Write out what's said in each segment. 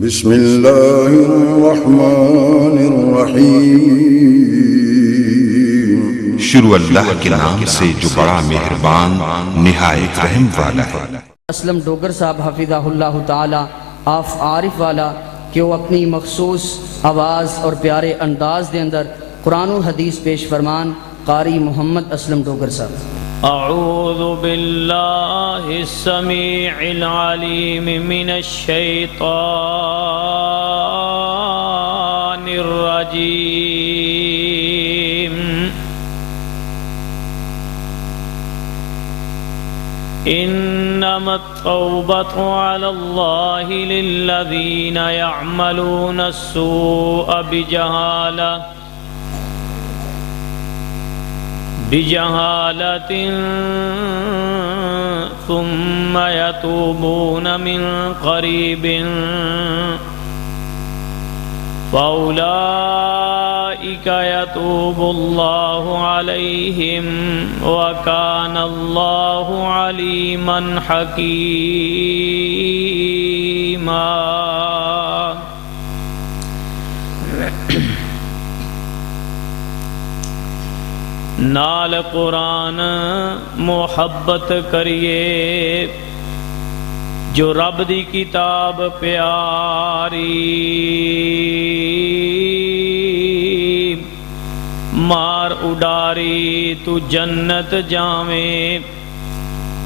बिस्मिल्लाहिर्रहमानिर्रहीम। शुरू अल्लाह के नाम से जो बड़ा मेहरबान निहायत रहम वाला है। असलम डोगर साहब हफिज़हुल्लाह ताला आफ आरिफ वाला कि वो अपनी मखसूस आवाज़ और प्यारे अंदाज के अंदर कुरान और हदीस पेश फरमान। कारी मोहम्मद असलम डोगर साहब। अऊज़ु बिल्लाहिस समीइल अलीम मिनश शैतानिर रजीम। इन्नमत तौबतु अलल्लाहि लिल्लज़ीना यअमलूना अस्सूअ बिजहालतिन सुम्मा यतूबूना मिन क़रीबिन फ़उलाइका यतूबुल्लाहु अलैहिम व कानल्लाहु अलीमन हकीमा। नाल कुरान मुहब्बत करिए जो रब दी किताब प्यारी। मार उडारी तू जन्नत जावें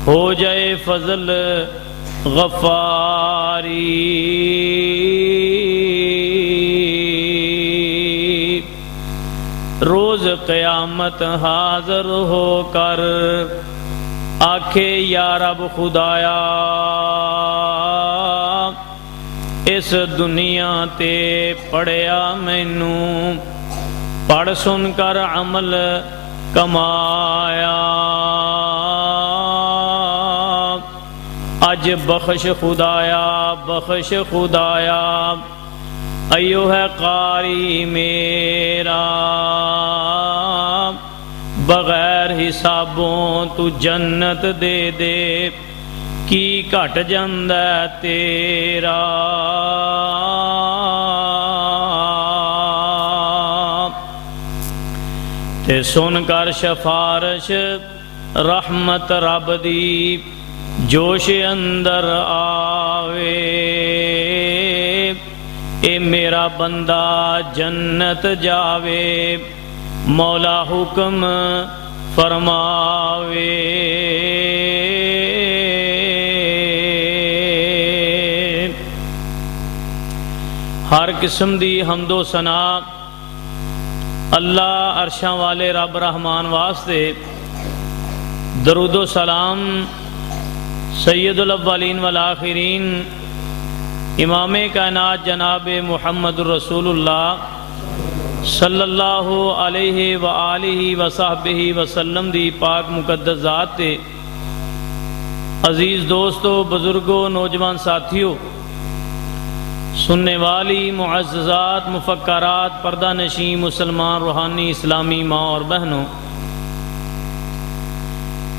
हो जाए फजल गफारी। रोज क़यामत हाज़र होकर आखे या रब खुदाया इस दुनिया ते पढ़िया मैनू पढ़ सुनकर अमल कमाया। अज बख्श खुदाया बख्श खुदाया अयो है कारी मेरा। बगैर हिसाबों तू जन्नत दे दे की घट जांदा तेरा। ते सुन कर सिफारिश रहमत रब दी जोश अंदर आवे। ए मेरा बंदा जन्नत जावे मौला हुक्म फरमावे। हर किस्म दी हमदो सना अल्लाह अरशां वाले रब रहमान वास्ते। दरूदो सलाम सैयदुल अव्वलीन वल आखिरीन इमाम कायनात जनाब मुहम्मद रसूलुल्लाह सल्लल्लाहु अलैहि व आलिहि व सहबिहि वसल्लम दी पाक मुकद्दस ज़ात ते। अजीज़ दोस्तों, बुजुर्गों, नौजवान साथियों, सुनने वाली मुअज़्ज़ज़ात मुफ़क्करात पर्दा नशीं मुसलमान रूहानी इस्लामी माँ और बहनों,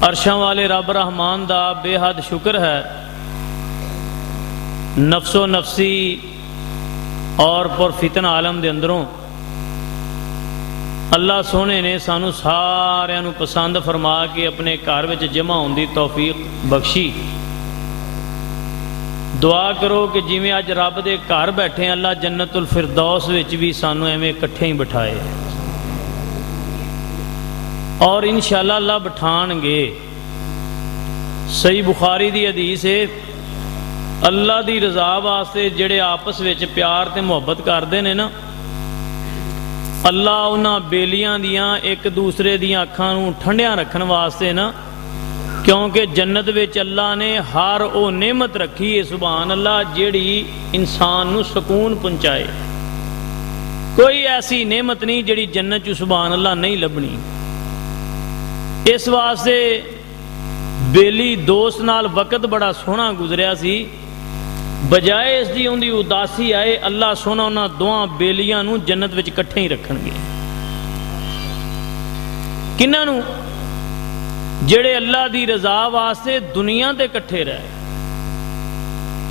अरशां वाले रब रहमान दा बेहद शुक्र है। नफ्सो नफसी और पुरफितन आलम दे अंदरों अल्लाह सोने ने सानू सारिਆਂ ਨੂੰ पसंद फरमा के अपने घर में जमा होने की तौफीक बख्शी। दुआ करो कि जिमें अज रब दे घर बैठे अल्लाह जन्नतुल फिरदौस विच भी सानू एवें इकट्ठे ही बिठाए और इंशाअल्लाह अल्लाह बिठाणगे। सही बुखारी दी हदीस है, अल्लाह दी रज़ा वास्ते जिहड़े आपस विच प्यार ते मुहब्बत करदे ने ना, अल्लाह उन्हां बेलियां दियां एक दूसरे दियां अखां नूं ठंडियां रखण वास्ते ना, क्योंकि जन्नत विच अल्लाह ने हर वो नेमत रखी है सुभान अल्लाह जिहड़ी इंसान नूं सुकून पहुंचाए। कोई ऐसी नेमत नहीं जिहड़ी जन्नत च सुभान अल्लाह नहीं लभनी। इस वास्ते बेली दोस्त नाल वक़्त बड़ा सोहना गुजरिया सी, बजाए इसकी उनकी उदासी आए अल्लाह सोना उन्होंने दोवां बेलियां नूं जन्नत विच इकट्ठे ही रखणगे। किन्हां नूं? जिहड़े अल्लाह दी रज़ा वास्ते दुनिया ते इकट्ठे रहे।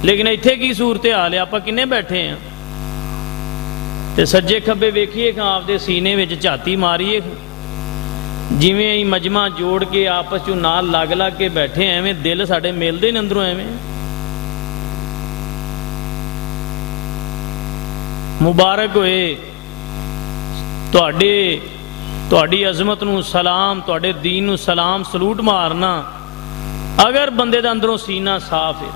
लेकिन इत्थे की सूरत हाल है, आप किन्ने बैठे हैं तो सज्जे खब्बे वेखिए आपदे सीने में झाती मारीए, जिमें ही मजमा जोड़ के आपस चों नाल लग लग के बैठे, एवें दिल साडे मिलदे ने अंदरों। एवें मुबारक होए तुहाडी अजमत नूं सलाम, तुहाडे दीन नूं सलाम, सलूट मारना अगर बंदे दा अंदरों सीना साफ है।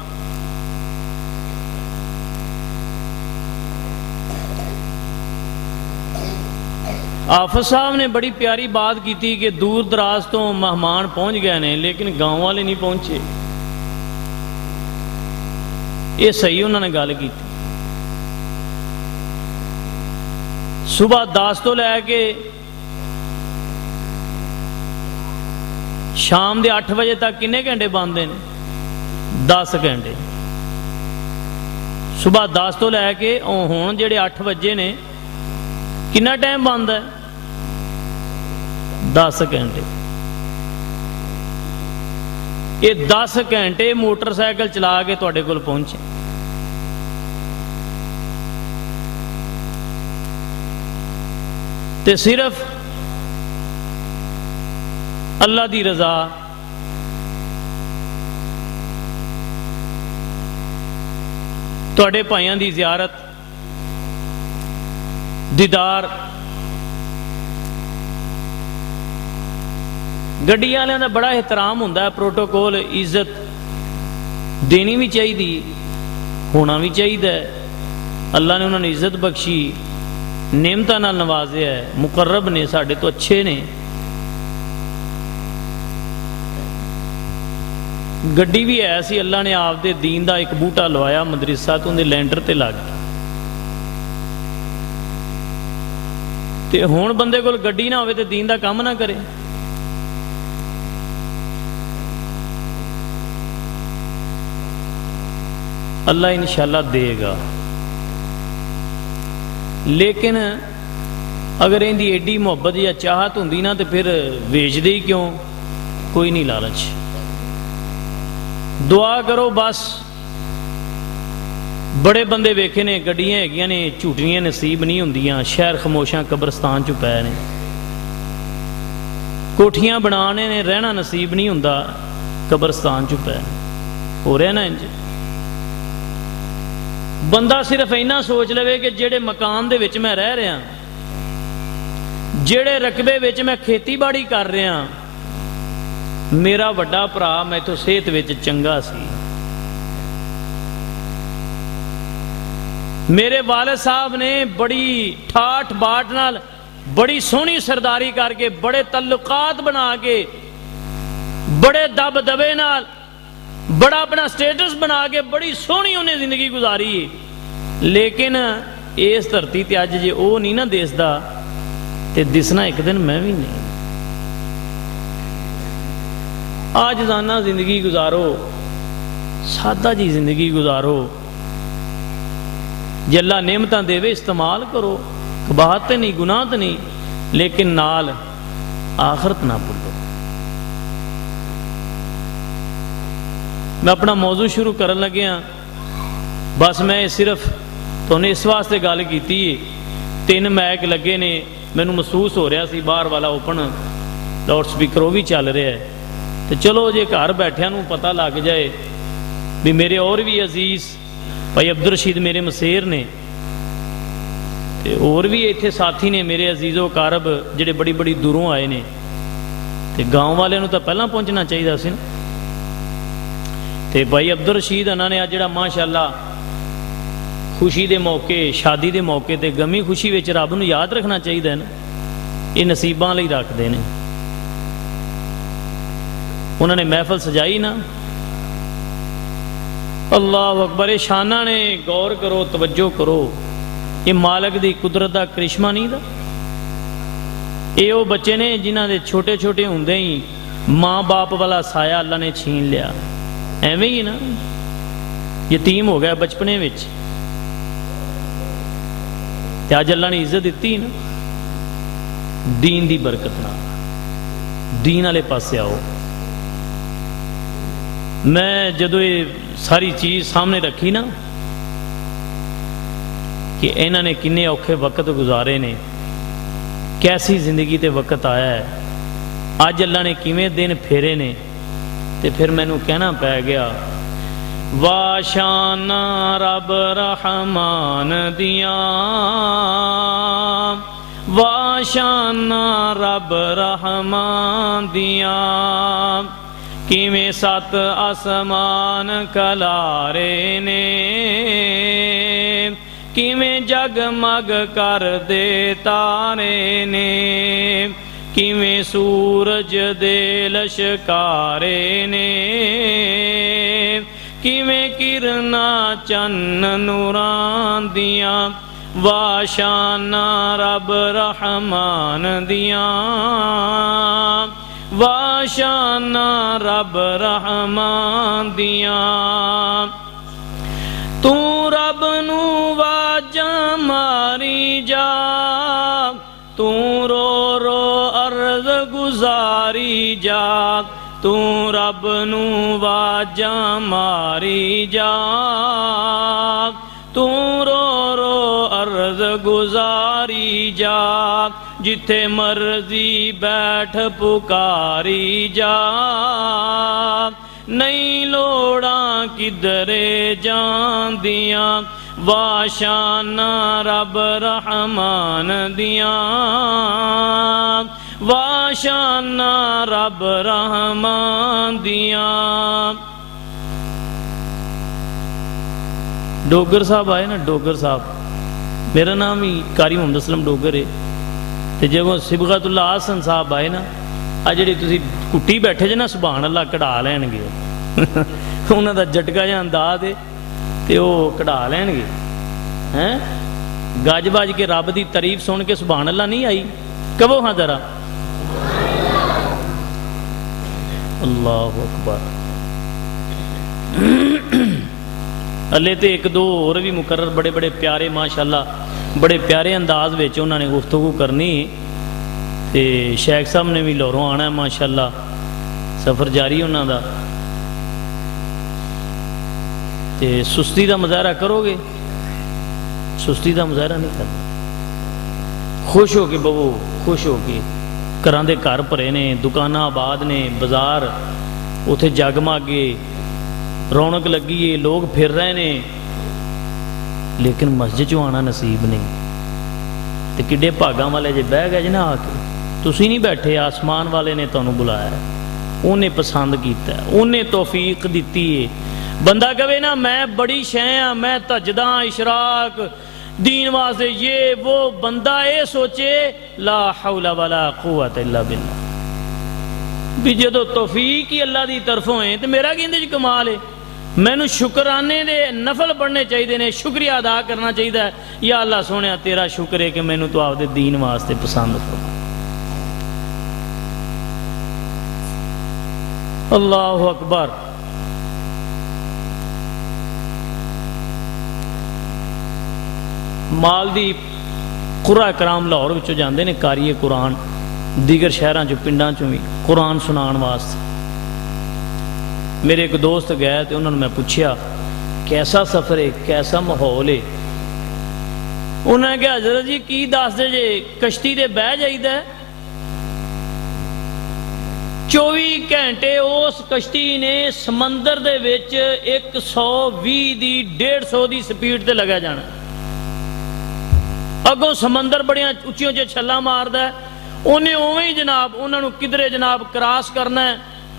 हाफिज साहब ने बड़ी प्यारी बात की थी कि दूर दराज तो मेहमान पहुंच गए ने, लेकिन गांव वाले नहीं पहुंचे। ये सही उन्होंने गल की। सुबह 10 तो लैके शाम के 8 बजे तक किन्ने घंटे बंद ने? 10 घंटे। सुबह 10 तो लैके हुण जेडे 8 बजे ने, कितना टाइम बंद है? 10 घंटे। ये 10 घंटे मोटरसाइकिल चला के तुहाडे कोल पहुंचे। ते सिर्फ अल्लाह दी रजा, तुहाडे भाइयों दी जियारत, दीदार, गड्डी वालियां दा बड़ा एहतराम हुंदा है, प्रोटोकॉल, इज्जत देनी भी चाहिए, होना भी चाहिए। अल्लाह ने उन्होंने इज्जत बख्शी, नेमतां नाल नवाजिया है, मुकर्रब ने, साडे तो अच्छे ने। गड्डी भी है सी, अल्लाह ने आपदे दीन दा एक बूटा लवाया मदरसा तो उहदे लैंटर ते लग गया। ते हुण बंदे कोल गड्डी ना होवे ते दीन दा काम ना करे। अल्लाह इंशाअल्लाह देगा, लेकिन अगर इनकी एडी मुहब्बत या चाहत होंदी ना तो फिर वेचदे ही क्यों? कोई नहीं लालच। दुआ करो बस। बड़े बंदे वेखे ने, गड्डियां हैगियां ने, झूठियां नसीब नहीं होंदियां, शहर खमोशा कब्रस्तान चो पै ने, कोठियां बनाने ने, रहना नसीब नहीं होंदा, कब्रस्तान चो पै हो रहना इंज। बंदा सिर्फ इन्ना सोच लवे कि जेड़े मकान दे विच मैं रह रहा, जेड़े रकबे विच मैं खेतीबाड़ी कर रहा, मेरा वड्डा भरा मैथों सेहत विच चंगा सी, मेरे वालिद साहब ने बड़ी ठाठ बाट नाल बड़ी सोहनी सरदारी करके, बड़े तल्लुकात बना के, बड़े दब दबे नाल बड़ा अपना स्टेटस बना के बड़ी सोहनी उन्हें जिंदगी गुजारी। लेकिन इस धरती ते अज जे वो नहीं ना दिसदा ते दिसना एक दिन मैं भी नहीं। आज रोजाना जिंदगी गुजारो, सादा जी जिंदगी गुजारो, जे अल्लाह नेमतां देवे इस्तेमाल करो, कबाहत नहीं, गुनाह तो नहीं, लेकिन नाल आखरत ना भूलो। मैं अपना मौजू शुरू करन लग्या, बस मैं सिर्फ तुहानूं इस वास्ते गल की, 3 मैक लगे ने, मैनूं महसूस हो रहा सी बाहर वाला ओपन लाउड स्पीकर वो भी चल रहा है, तो चलो जे घर बैठिया नूं पता लग जाए भी मेरे और भी अजीज़ भाई अब्दुल रशीद मेरे मसेर ने, ते और भी इत्थे साथी ने मेरे अजीज़ो कारब जिहड़े बड़ी बड़ी दूरों आए ने, ते गाँव वालियां नूं तां पहलां पहुँचना चाहिए सी ना। तो भाई अब्दुल रशीद उन्होंने अज जो माशाअल्लाह खुशी के मौके, शादी के मौके ते गमी खुशी में रब नूं याद रखना चाहिए ना, ये नसीबां लई रखते हैं। उन्होंने महफल सजाई ना, अल्लाह अकबर, ये शाना ने गौर करो, तवज्जो करो, ये मालक की कुदरत का करिश्मा नहीं था। ये वो बच्चे ने जिन्हों के छोटे छोटे होंदे ही माँ बाप वाला साया अल्लाह ने छीन लिया, एवें ही ना यतीम हो गया बचपने में। अज अल्लाह ने इज्जत दी ना, दीन की बरकत ना, दीन वाले पासे आओ। मैं जदों ये सारी चीज़ सामने रखी ना कि इन्होंने किन्ने औखे वक्त गुजारे ने, कैसी जिंदगी ते वक्त आया है, अज अल्लाह ने किवें दिन फेरे ने, ते फिर मैनू कहना पै गया वाशाना रब रहमान दिया, वाशाना रब रहमान दिया, किवें सत आसमान कलारे ने, किवें जगमग कर दे तारे ने, किवें सूरज दे लशकारे ने, किवें किरना चन्न नूरां दिया, वाशाना रब रहमान दिया, वाशाना रब रहमान दिया। तू रब नू वाजा मारी जा, तू रो रो अर्ज गुजारी जा, तू रब नू वाजा मारी जा, तू रो रो अर्ज गुजारी जा, जिथे मर्जी बैठ पुकारी जा, नहीं लोड़ा किधरे जांदिया, वाशाना रब रहमान दिया, वाशाना रब रहमान दिया। डोगर साहब आए ना, डोगर साहब, मेरा नाम ही कारी मोहम्मद असलम डोगर है, तो जो सिबगतुल्ला हसन साहब आए ना, आ जी तुम कुट्टी बैठे जे ना, सुभान अल्लाह कढ़ा लैणगे उन्हों का झटका जिहा अंदाज है, तो वह कढ़ा लैणगे हैं। गज बज के रब की तारीफ सुन के सुभान अल्लाह नहीं आई, कहो हाँ जरा अल्लाह अकबर। अल्ले तो एक दो होर भी मुकर्रर बड़े बड़े प्यारे माशाअल्लाह बड़े प्यारे अंदाज में उन्होंने गुफ्तगू करनी, तो शेख साहब ने भी लाहौरों आना है माशाअल्लाह, सफ़र जारी उन्हों का। तो सुस्ती का मुजाहरा करोगे, सुस्ती का मुजाहरा नहीं करना, खुश हो के बवो, खुश हो के। घरां दे घर भरे ने, दुकानां आबाद ने, बाजार उत्थे जगमगे रौनक लगी है, लोग फिर रहे ने, लेकिन मस्जिद चों आना नसीब नहीं। तो किड्डे भागां वाले जे बह गए जे ना आके, तुसीं नहीं बैठे, आसमान वाले ने तुहानूं बुलाया, उन्हें पसंद किया, उन्हें तौफीक दिती है। बंदा कहे ना मैं बड़ी शै हाँ, मैं तजदा इशराक दीन वास्ते ये वो, बंदा ये सोचे ला हौला वला कुव्वत इल्ला बिल्लाह, भी जो तौफीक ही अल्लाह की तरफों है तो मेरा कि कमाल है। मैनू शुकराने दे नफल पढ़ने चाहिए ने, शुक्रिया अदा करना चाहिए, या अल्लाह सोने तेरा शुक्र है कि मैनू तो आपदे दीन वास्ते पसंद फरमा। अल्लाहु अकबर। मालदीप कुरा कराम लाहौर विचों जाते हैं कारीए कुरान, दीगर शहरों चों पिंडां चों भी कुरान सुनाण वास्ते। मेरे एक दोस्त गए तो उन्होंने मैं पूछा कैसा सफ़र है, कैसा माहौल है। उन्होंने कहा हज़रत जी की दस दे जे, कश्ती ते बह जाइदा, 24 घंटे उस कश्ती ने समंदर दे विच 120 दी 150 की स्पीड ते लगा जाना। अगों समंदर बड़िया उच्चियों च छल्ला मारदा है, उन्हें उवें ही जनाब उन्होंने किधरे जनाब क्रॉस करना है,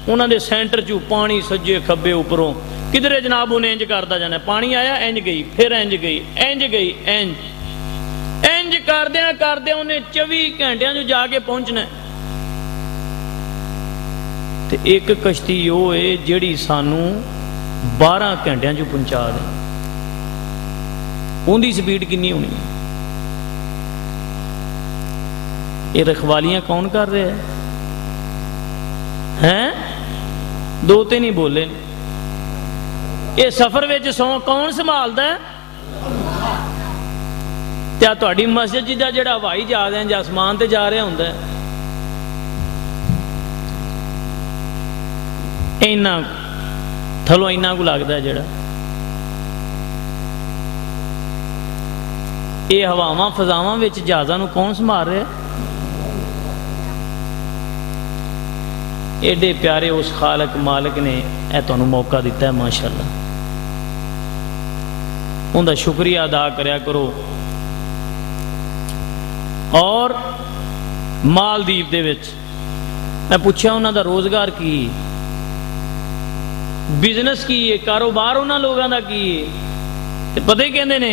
उन्होंने सेंटर चू पानी सज्जे खब्बे उपरों किधरे जनाब उन्हें इंज करता जाना, पानी आया इंज गई, फिर इंज गई, इंज गई, इंज इंज करद्या करद्या उन्हें 24 घंटिया चू जाके पहुंचना। तो एक कश्ती वो है जिहड़ी सानू 12 घंटिया चू पहुंचा दे, उनकी स्पीड कितनी होनी है। ये रखवालियां कौन कर रहे हैं? दो तो नहीं बोले। ये सफर विच सौ कौन संभालदा है? क्या तुहाडी मस्जिद दा जिहड़ा हवाई जहाज है जां आसमान ते जा रहा हुंदा है, इन्ना थलों इन्ना को लगता है जिहड़ा ये हवावां फजावां विच जहाज़ां नूं कौन संभाल रहा है? एडे प्यारे उस खालक मालिक ने यह तुहानूं मौका दिता है, माशाअल्लाह। उनका शुक्रिया अदा करया करो। और मालदीव दे विच मैं पूछा उन्हां दा रोज़गार की, बिजनेस की है, कारोबार उन्हां लोगों का की है? ते पता ही कहंदे ने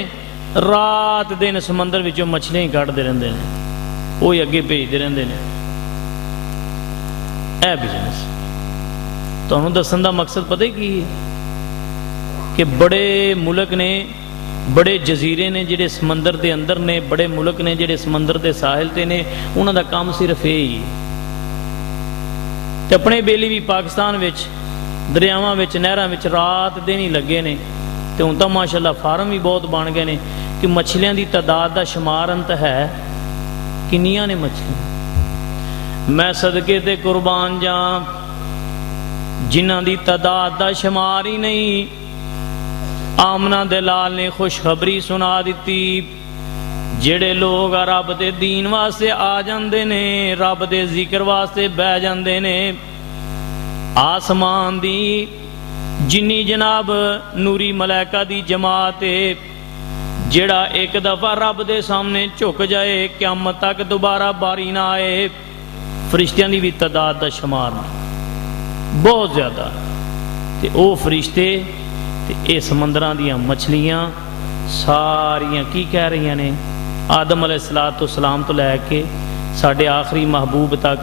रात दिन समंदर विचों मछलियां ही कढ़दे रहिंदे ने, वो ही अगे भेजते रहिंदे ने। यह बिजनेस तुहानूं दस्सण दा मकसद पता ही की है कि बड़े मुल्क ने, बड़े जजीरे ने जिहड़े समंदर के अंदर ने, बड़े मुल्क ने जिहड़े समंदर के साहिल ते ने, उन्हां दा काम सिर्फ यही है। ते अपने बेली भी पाकिस्तान विच दरियावां विच नहरां विच रात दिन ही लगे ने। ते हुण तां माशाअल्लाह फार्म भी बहुत बन गए ने कि मछलियां की तादाद का शुमार अंत है किन्नियां ने मछलियां। मैं सदके ते कुर्बान जा जिन्हां दी तादाद का शुमार ही नहीं। आमना दे लाल ने खुशखबरी सुना दी, जेड़े लोग रब दे दीन वास्ते आ जांदे ने, रब दे जिक्र वास्ते बह जांदे ने, आसमान दी जिन्नी जनाब नूरी मलैका दी जमात है, जेड़ा एक दफ़ा रब दे सामने झुक जाए क़यामत तक दोबारा बारी ना आए, फरिश्तियां दी भी तादाद दा शुमार नहीं, बहुत ज़्यादा। ते ओ फरिश्ते ते ये समंदरां दियां मछलियां सारियां की कह रही ने? आदम अलैहिस्सलातु सलाम तो लैके साडे आखिरी महबूब तक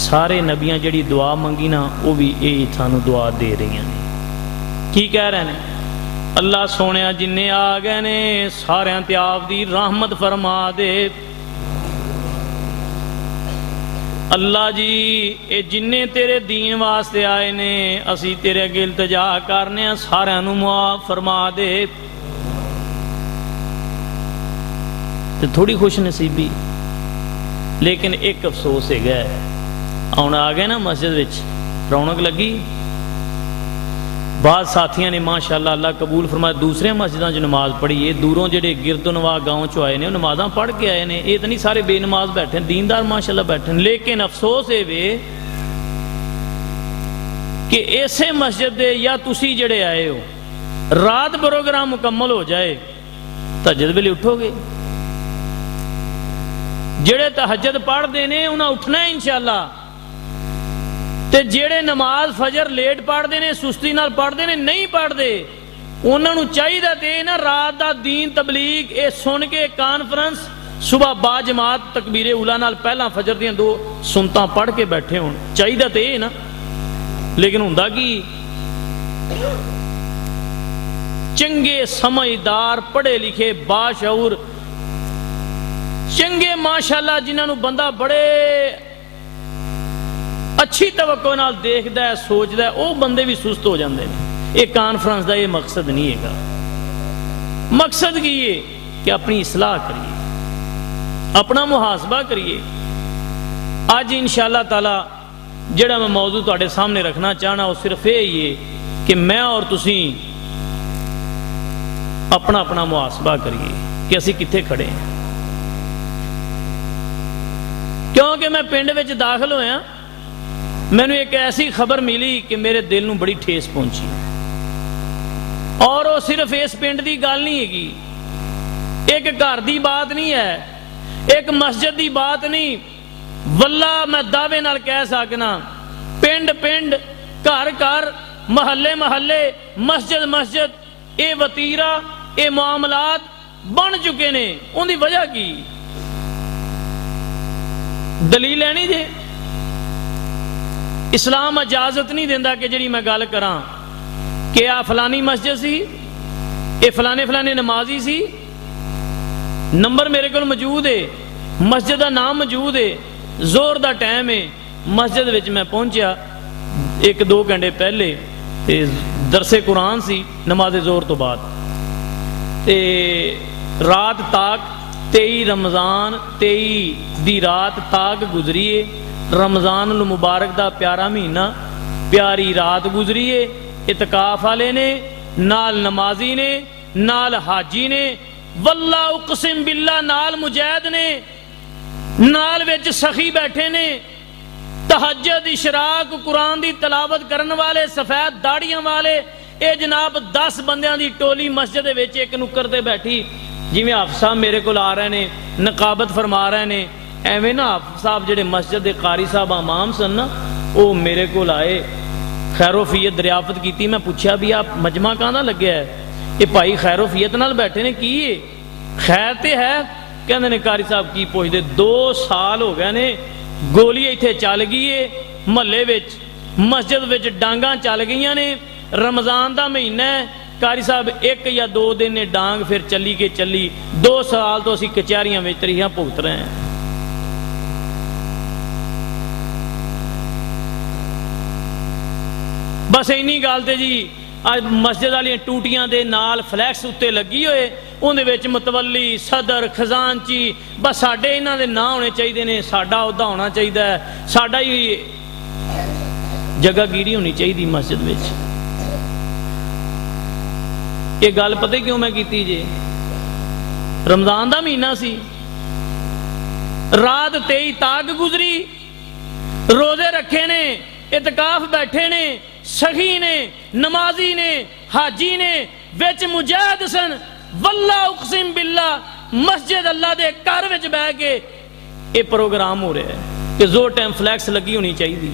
सारे नबियां जिहड़ी दुआ मंगी ना, वो भी यही थानू दुआ दे रही ने। की कह रहे हैं? अल्लाह सोने जिन्ने आ गए ने सारियां ते आप दी रहमत फरमा दे। अल्लाह जी ये जिन्ने तेरे दीन वास्ते आए ने, असी तेरे अगे इल्तजा करने सारियां नू मुआफ फरमा दे। ते थोड़ी खुश नसीबी, लेकिन एक अफसोस है, आउण आ गए ना मस्जिद विच रौनक लगी। बाद साथियों ने माशाअल्लाह अल्लाह कबूल फरमाया दूसरे मस्जिदों च नमाज पढ़ी है। दूरों जेडे गिरदोनवा गाँव चो आए ने नमाज़ां पढ़ के आए ने। ये तो नहीं सारे बेनमाज बैठे, दीनदार माशाअल्लाह बैठे। लेकिन अफसोस ये वे कि इसे मस्जिद दे या तुसी जेडे आए हो रात प्रोग्राम मुकम्मल हो जाए तहज्जुद वेले उठोगे। जेडे तहज्जुद पढ़ते ने उन्हें उठना है इंशाअल्लाह। ते जेड़े नमाज फजर लेट पढ़ते ने, सुस्ती नाल पढ़ते ने, नहीं पढ़ते, उन्होंने चाहिए ते ना रात का दीन तबलीग ये सुन के कॉन्फ्रेंस सुबह बाजमात तकबीरे उला नाल पहला फजर दियां 2 सुनता पढ़ के बैठे होण। चाहिए तो ये ना, लेकिन हुंदा की चंगे समझदार पढ़े लिखे बाशऊर चंगे माशाअल्लाह जिन्होंने बंदा बड़े अच्छी तवक्को नाल देखदा है, सोचदा है, वो बंदे भी सुस्त हो जाते हैं। ये कॉन्फ्रेंस का ये मकसद नहीं है। मकसद की है कि अपनी इसलाह करिए, अपना मुहासबा करिए। अज इंशाअल्लाह ताला जेड़ा मैं मौजू तुहाडे सामने रखना चाहना वो सिर्फ यही है कि मैं और तुसी अपना अपना मुहासबा करिए कि असी कित्थे खड़े हैं। क्योंकि मैं पिंड विच दाखिल होया, मैनू एक ऐसी खबर मिली कि मेरे दिल नू बड़ी ठेस पहुंची। और वो सिर्फ इस पिंड की गल नहीं हैगी, एक घर की बात नहीं है, एक मस्जिद की बात नहीं। वल्ला मैं दावे नाल कह सकना पिंड पिंड, घर घर, महल्ले महल्ले, मस्जिद मस्जिद, ये वतीरा, ये मामलात बन चुके ने। उनकी वजह की दलील है नहीं जे इस्लाम इजाजत नहीं देता कि जी मैं गल करा कि आ फलानी मस्जिद सी, ये फलाने फलाने नमाजी सी, नंबर मेरे को मौजूद है, मस्जिद का नाम मौजूद है, जोर का टाइम है। मस्जिद विच मैं पहुंचा 1-2 घंटे पहले, ते दरसे कुरान सी नमाज जोर तो बाद, ते रात ताक 23 रमज़ान 23 दी रात ताक गुजरी है। रमज़ान मुबारक दा प्यारा महीना, प्यारी रात गुजरी है। इतकाफ वाले ने, नाल नमाजी ने, नाल हाजी ने, वल्ला उकसिम बिल्ला नाल मुजाहिद ने, नाल विच सखी बैठे ने, तहज्जुद इशराक कुरान दी तलावत करन वाले, सफेद दाड़ियां वाले, ये जनाब 10 बंदियां दी टोली मस्जिद दे विच एक नुक्कर ते बैठी। जिवें हाफिज़ साहब मेरे कोल आ रहे ने, नकाबत फरमा रहे ने, एवें ना हाफिज़ साहब जिहड़े मस्जिद दे कारी साहब इमाम सन ना, वो मेरे कोल आए, खैरोफीयत दरियाफत की। मैं पूछा भी आप मजमा कहना लगे है, ये भाई खैरोफीयत नाल बैठे ने, की खैर तो है? कहते ने कारी साहब की पुछदे, 2 साल हो गए ने, गोली इत्थे चल गई है महल्ले विच, मस्जिद विच डांगा चल गई ने, रमज़ान का महीना है, कारी साहब 1 या 2 दिन ने डांग फिर चली के चली, 2 साल तो असीं कचहरियां विच तरीहां भुगत रहे हैं। बस इन्नी गल ते जी अज मस्जिद वाली टूटियां दे नाल फ्लैक्स उत्ते लगी होए, उहदे विच मुतवली, सदर, खजानची, बस साडे इन्हां दे नां होने चाहिए ने, साडा उहदा होना चाहिए, साडा ही जगह गिरी होनी चाहिए मस्जिद विच। ये गल पता क्यों मैं की जे? रमजान का महीना सी, रात 23 ताक गुजरी, रोजे रखे ने, इतकाफ बैठे ने, सखी ने, नमाजी ने, हाजी ने, विच मुजाहिद सन। वल्ला उकसिम बिल्ला मस्जिद अल्लाह दे घर विच बह के ये प्रोग्राम हो रहा है कि जोर टाइम फ्लैक्स लगी होनी चाहिए,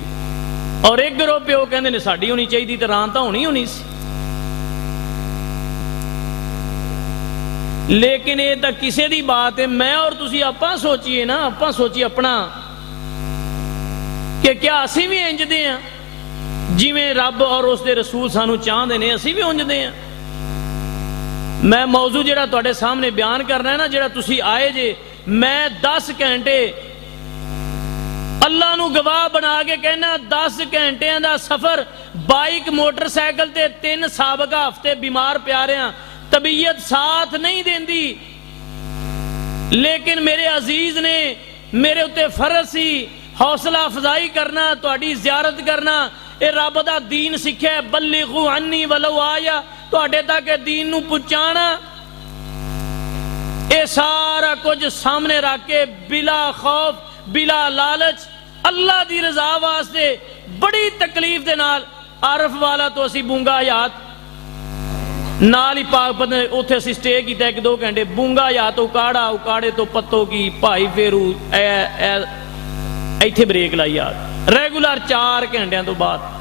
और एक गिरोह प्यो कहते ने साड़ी होनी चाहिए, तो रान तो होनी होनी सी। लेकिन ये तो किसी की बात है, मैं और तुसी आपां सोचिए ना, आपां सोचिए अपना कि क्या असी भी इंजदे हैं जिवें रब और उसके रसूल सानू चाहते हैं, असी भी उंजदे हैं। मैं मौजू जिहड़ा तुहाडे सामने बयान करना है ना, जिहड़ा तुसी आए जे, मैं 10 घंटे अल्लाह नू गवाह बना के कहना, 10 घंटिया का सफर बाइक मोटरसाइकिल ते 3 साबका हफ्ते बीमार प्या रहा, तबीयत साथ नहीं देंदी, लेकिन मेरे अजीज ने मेरे उत्ते फर्ज सी हौसला अफजाई करना, तुहाडी ज़ियारत करना, ये रब दा दीन सिक्ख्या, बल्लिगू अन्नी वलो आया, तुहाडे तक दीन नू पहुंचाना, ये सारा कुछ सामने रख के बिला खौफ बिला लालच अल्लाह दी रजा वास्ते बड़ी तकलीफ दे नाल आरफ वाला तो असी बूंगा हयात नाल ही पाक पता उत्थे असी स्टे किया 1-2 घंटे, बूंगा हयात उकाड़ा, उकाड़े तो पत्तो की भाई फेरू इत्थे ब्रेक लाई यार रेगुलर 4 घंटिया तो बाद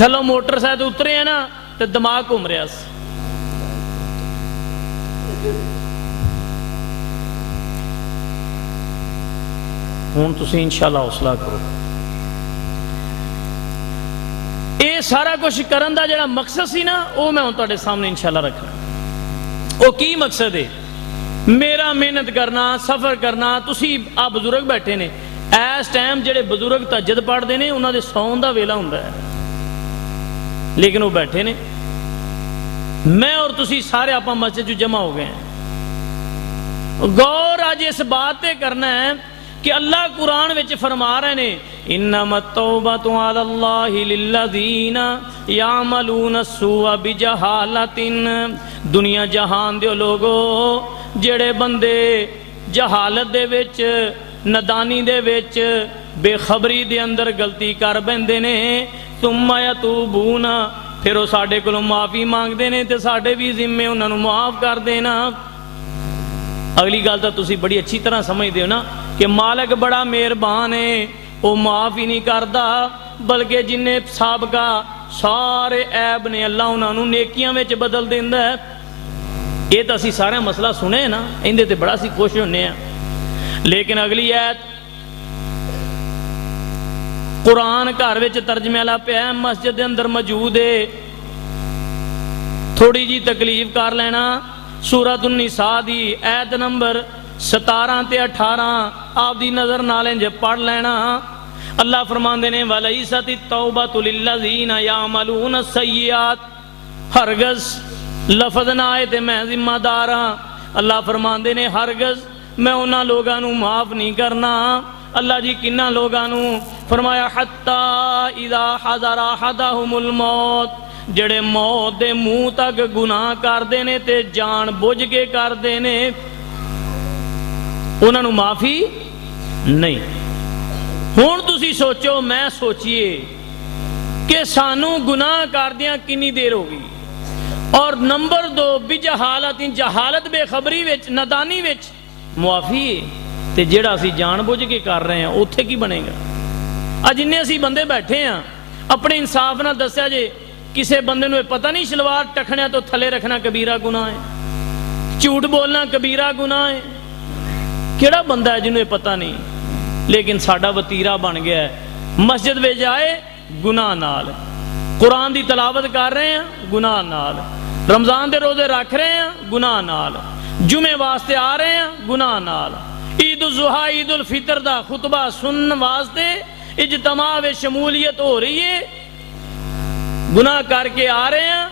थलो मोटरसाइकिल उतरे है ना, तो दिमाग घूम रहा सी। हुण तुसीं इंशाअल्लाह हौसला करो। ये सारा कुछ करन दा जिहड़ा मकसद सी ना, वो मैं हुण तुहाडे सामने इंशाअल्लाह रखना। वो की मकसद है? मेरा मेहनत करना, सफर करना। तुसीं आ बजुर्ग बैठे ने, इस टाइम जिहड़े बजुर्ग तहज्जुद पढ़ते हैं उन्होंने सौन का वेला हुंदा है, लेकिन वो बैठे ने। मैं और तुसीं सारे आप मस्जिद च जमा हो गए हैं। गौर अज इस बात पे करना है कि अल्लाह कुरान विच फरमा रहे ने, इन्नमत तौबतु अलल्लाहि लिल्लज़ीना यामलून अस्सूअ बिजहालतिन। दुनिया जहान दे लोगो, जेड़े बंदे जहालत दे विच, नदानी दे विच, बेखबरी दे अंदर गलती कर बैठते ने, तुम यतूबून, फिर वो साडे कोलों माफ़ी मांगते हैं तो साडे भी जिम्मे उन्होंने माफ़ कर देना। अगली गल तो तुसीं बड़ी अच्छी तरह समझते हो ना कि मालिक बड़ा मेहरबान है, वो माफ़ ही नहीं करता, बल्कि जिन्हें साबका सारे ऐब ने अल्लाह उन्होंने नेकियां में बदल देंदा है। ये तो असी सारा मसला सुने ना, इहदे ते बड़ा असी खुश होने हैं। लेकिन अगली ऐत कुरान घर विच तर्जमे वाला पिया, मस्जिद के अंदर मौजूद है, थोड़ी जी तकलीफ कर लेना। सूरत निसा दी ऐत नंबर 17 ते 18 आप दी नजर नाल इंज पढ़ लेना। अल्लाह फरमांदे ने, वलैसति तौबतु लिल्लज़ीना यामलून सय्यात। हरगज लफज ना आए तो मैं जिम्मेदार हाँ। अल्लाह फरमांदे ने, हरगज मैं उन्होंने लोगों को माफ़ नहीं करना अल्लाह जी किन्ना लोगां नूं फरमाया हत्ता इदा हज़रा अहदहुमुल मौत, जेड़े मौत दे मुंह तक गुनाह करदे ने ते जान बुझ के करदे ने, उन्हां नूं माफ़ी नहीं। हुण तुसीं सोचो, मैं सोचीए कि सानू गुनाह करदियां कितनी देर हो गई, और नंबर 2 बिजहालत, जहालत बेखबरी विच नादानी विच मुआफ़ी है, ते जेड़ा असीं जान बुझ के कर रहे हैं उत्थे की बनेगा। अज जिन्ने असीं बंदे बैठे हैं अपने इंसाफ नाल दस्या जे किसी बंदे नूं पता नहीं शलवार टखणिया तो थले रखना कबीरा गुनाह है, झूठ बोलना कबीरा गुनाह है। किहड़ा बंदा है जिन्होंने पता नहीं, लेकिन साडा वतीरा बन गया है मस्जिद में जाए गुनाह नाल, कुरान की तलावत कर रहे हैं गुनाह नाल, रमजान के रोजे रख रहे हैं गुनाह नाल, जुमे वास्ते आ रहे हैं गुनाह नाल, ईद उल जुहा ईद उल फितर का खुतबा सुनने वास्ते इजतमा व शमूलियत हो रही है, गुनाह करके आ रहे हैं,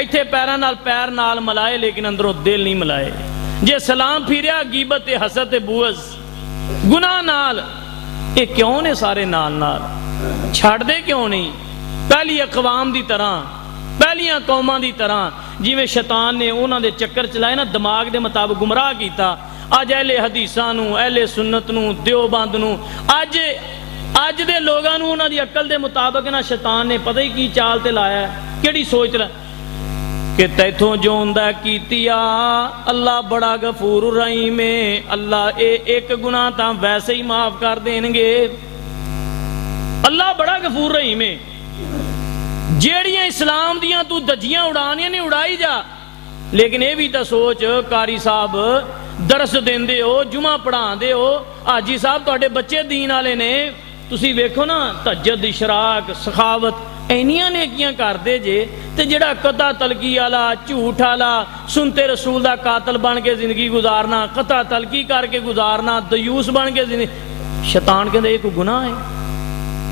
इत्थे पैरां नाल पैर नाल मिलाए लेकिन अंदरों दिल नहीं मिलाए। जे सलाम फिरिया गीबत ते हसद ते बुअज गुनाह नाल, ये क्यों ने सारे नाल नाल छड्डदे क्यों नहीं? पहली अकवाम की तरह, पहलियां कौमां की तरह जिवें शैतान ने उन्हां दे चक्कर चलाए ना, दिमाग के मुताबिक गुमराह किया। अज अहले हदीसां नूं, अहले सुन्नत नूं, देवबंद नूं, अज दे लोगां नूं उन्हां दी अकल के मुताबिक ना शैतान ने पता ही की चाल ते लाया, किहड़ी सोच ला कि तैथों जो हुंदा कीतिया अल्लाह बड़ा गफूर रहीम है, अल्लाह एक गुनाह तां वैसे ही माफ कर देणगे, अल्लाह बड़ा गफूर रहीम है। जेड़ियां इस्लाम दियां तू दजियां उड़ानियां ने उड़ाई जा, लेकिन ये भी तो सोच कारी साहब दरस देंदे हो, जुमा पढ़ाते हो, हाजी साहब तुहाडे बच्चे दीन वाले ने, तुसी वेखो ना तहज्जुद इशराक सखावत इन्नियां नेकियां करदे जे, ते जेड़ा कता तलकी वाला झूठ वाला सुनते रसूल दा कातल बन के जिंदगी गुजारना, कता तलकी करके गुजारना, दयूस बन के जिंदगी, शैतान कहंदे ये कोई गुनाह है,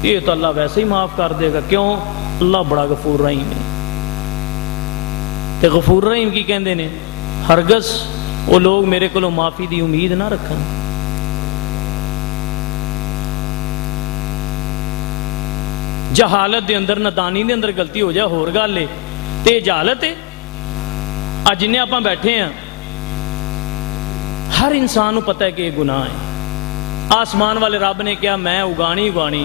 ये तो अल्लाह वैसे ही माफ कर देगा। क्यों? अल्लाह बड़ा गफूर रहीम है। ते गफूर रहीम की कहंदे ने? हरगस वो लोग मेरे को माफी की उम्मीद ना रखन। जहालत के अंदर, नदानी के अंदर गलती हो जाए होर गल है, ते जहालत है। अज जिन्हें आप बैठे हैं हर इंसान को पता है कि यह गुनाह है। आसमान वाले रब ने कहा मैं उगानी उगानी,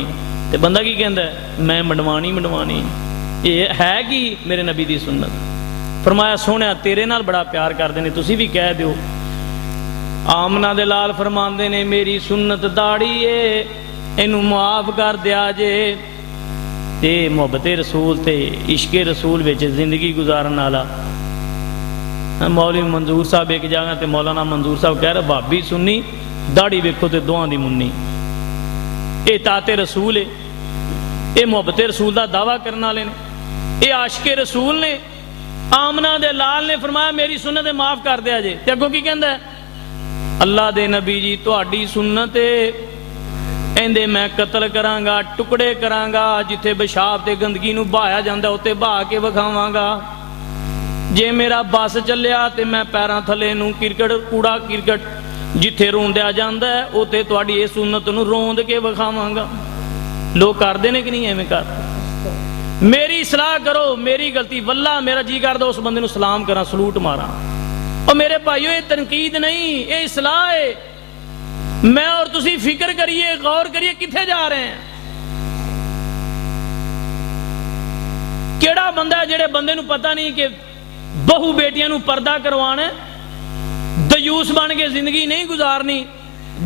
ते बंदा की कहता है मैं मंडवानी मंडवानी। ये है कि मेरे नबी की सुन्नत। फरमाया सोहणिया तेरे नाल बड़ा प्यार करते हैं, तुसी भी कह दो। आमना दे लाल फरमाते ने मेरी सुन्नत दाड़ी है, इनू मुआफ कर दिया जे। ते मुहब्बत रसूल ते इश्के रसूल विच जिंदगी गुजारन वाला मौलवी मंजूर साहब एक जगह ते मौलाना मंजूर साहब कह रहे भाभी सुन्नी दाड़ी वेखो ते दोहां दी मुन्नी। ये ताते रसूल है, ये मुहब्बत रसूल का दावा करने वाले ने, ये आशिके रसूल ने। आमना दे लाल ने फरमाया मेरी सुन्नत माफ कर दिया जे। ते अगों की कहंदा है अल्लाह दे नबी जी तुहाडी सुन्नत कहंदे मैं कतल करांगा, टुकड़े करांगा, जिथे पेशाब ते गंदगी नूं बहाया जांदा उत्ते बहा के विखावांगा। जे मेरा बस चलिया ते मैं पैरां थले नूं किरकट कूड़ा किरकट जिथे रोंदिया जांदा है उत्ते तुहाडी इस सुन्नत नूं रोंद के विखावांगा। लोग करदे ने कि नहीं? एवें करदे। मेरी सलाह करो, मेरी गलती वल्ला मेरा जी करदा उस बंदे नूं सलाम करा, सलूट मारा। और मेरे भाइयों ये तनकीद नहीं, ये सलाह है। मैं और तुसी फिक्र करिए, गौर करिए किथे जा रहे हैं। केड़ा बंदा है जेड़े बंदे नूं पता नहीं कि बहु बेटियां नूं पर्दा करवाना, दयूस बन के जिंदगी नहीं गुजारनी।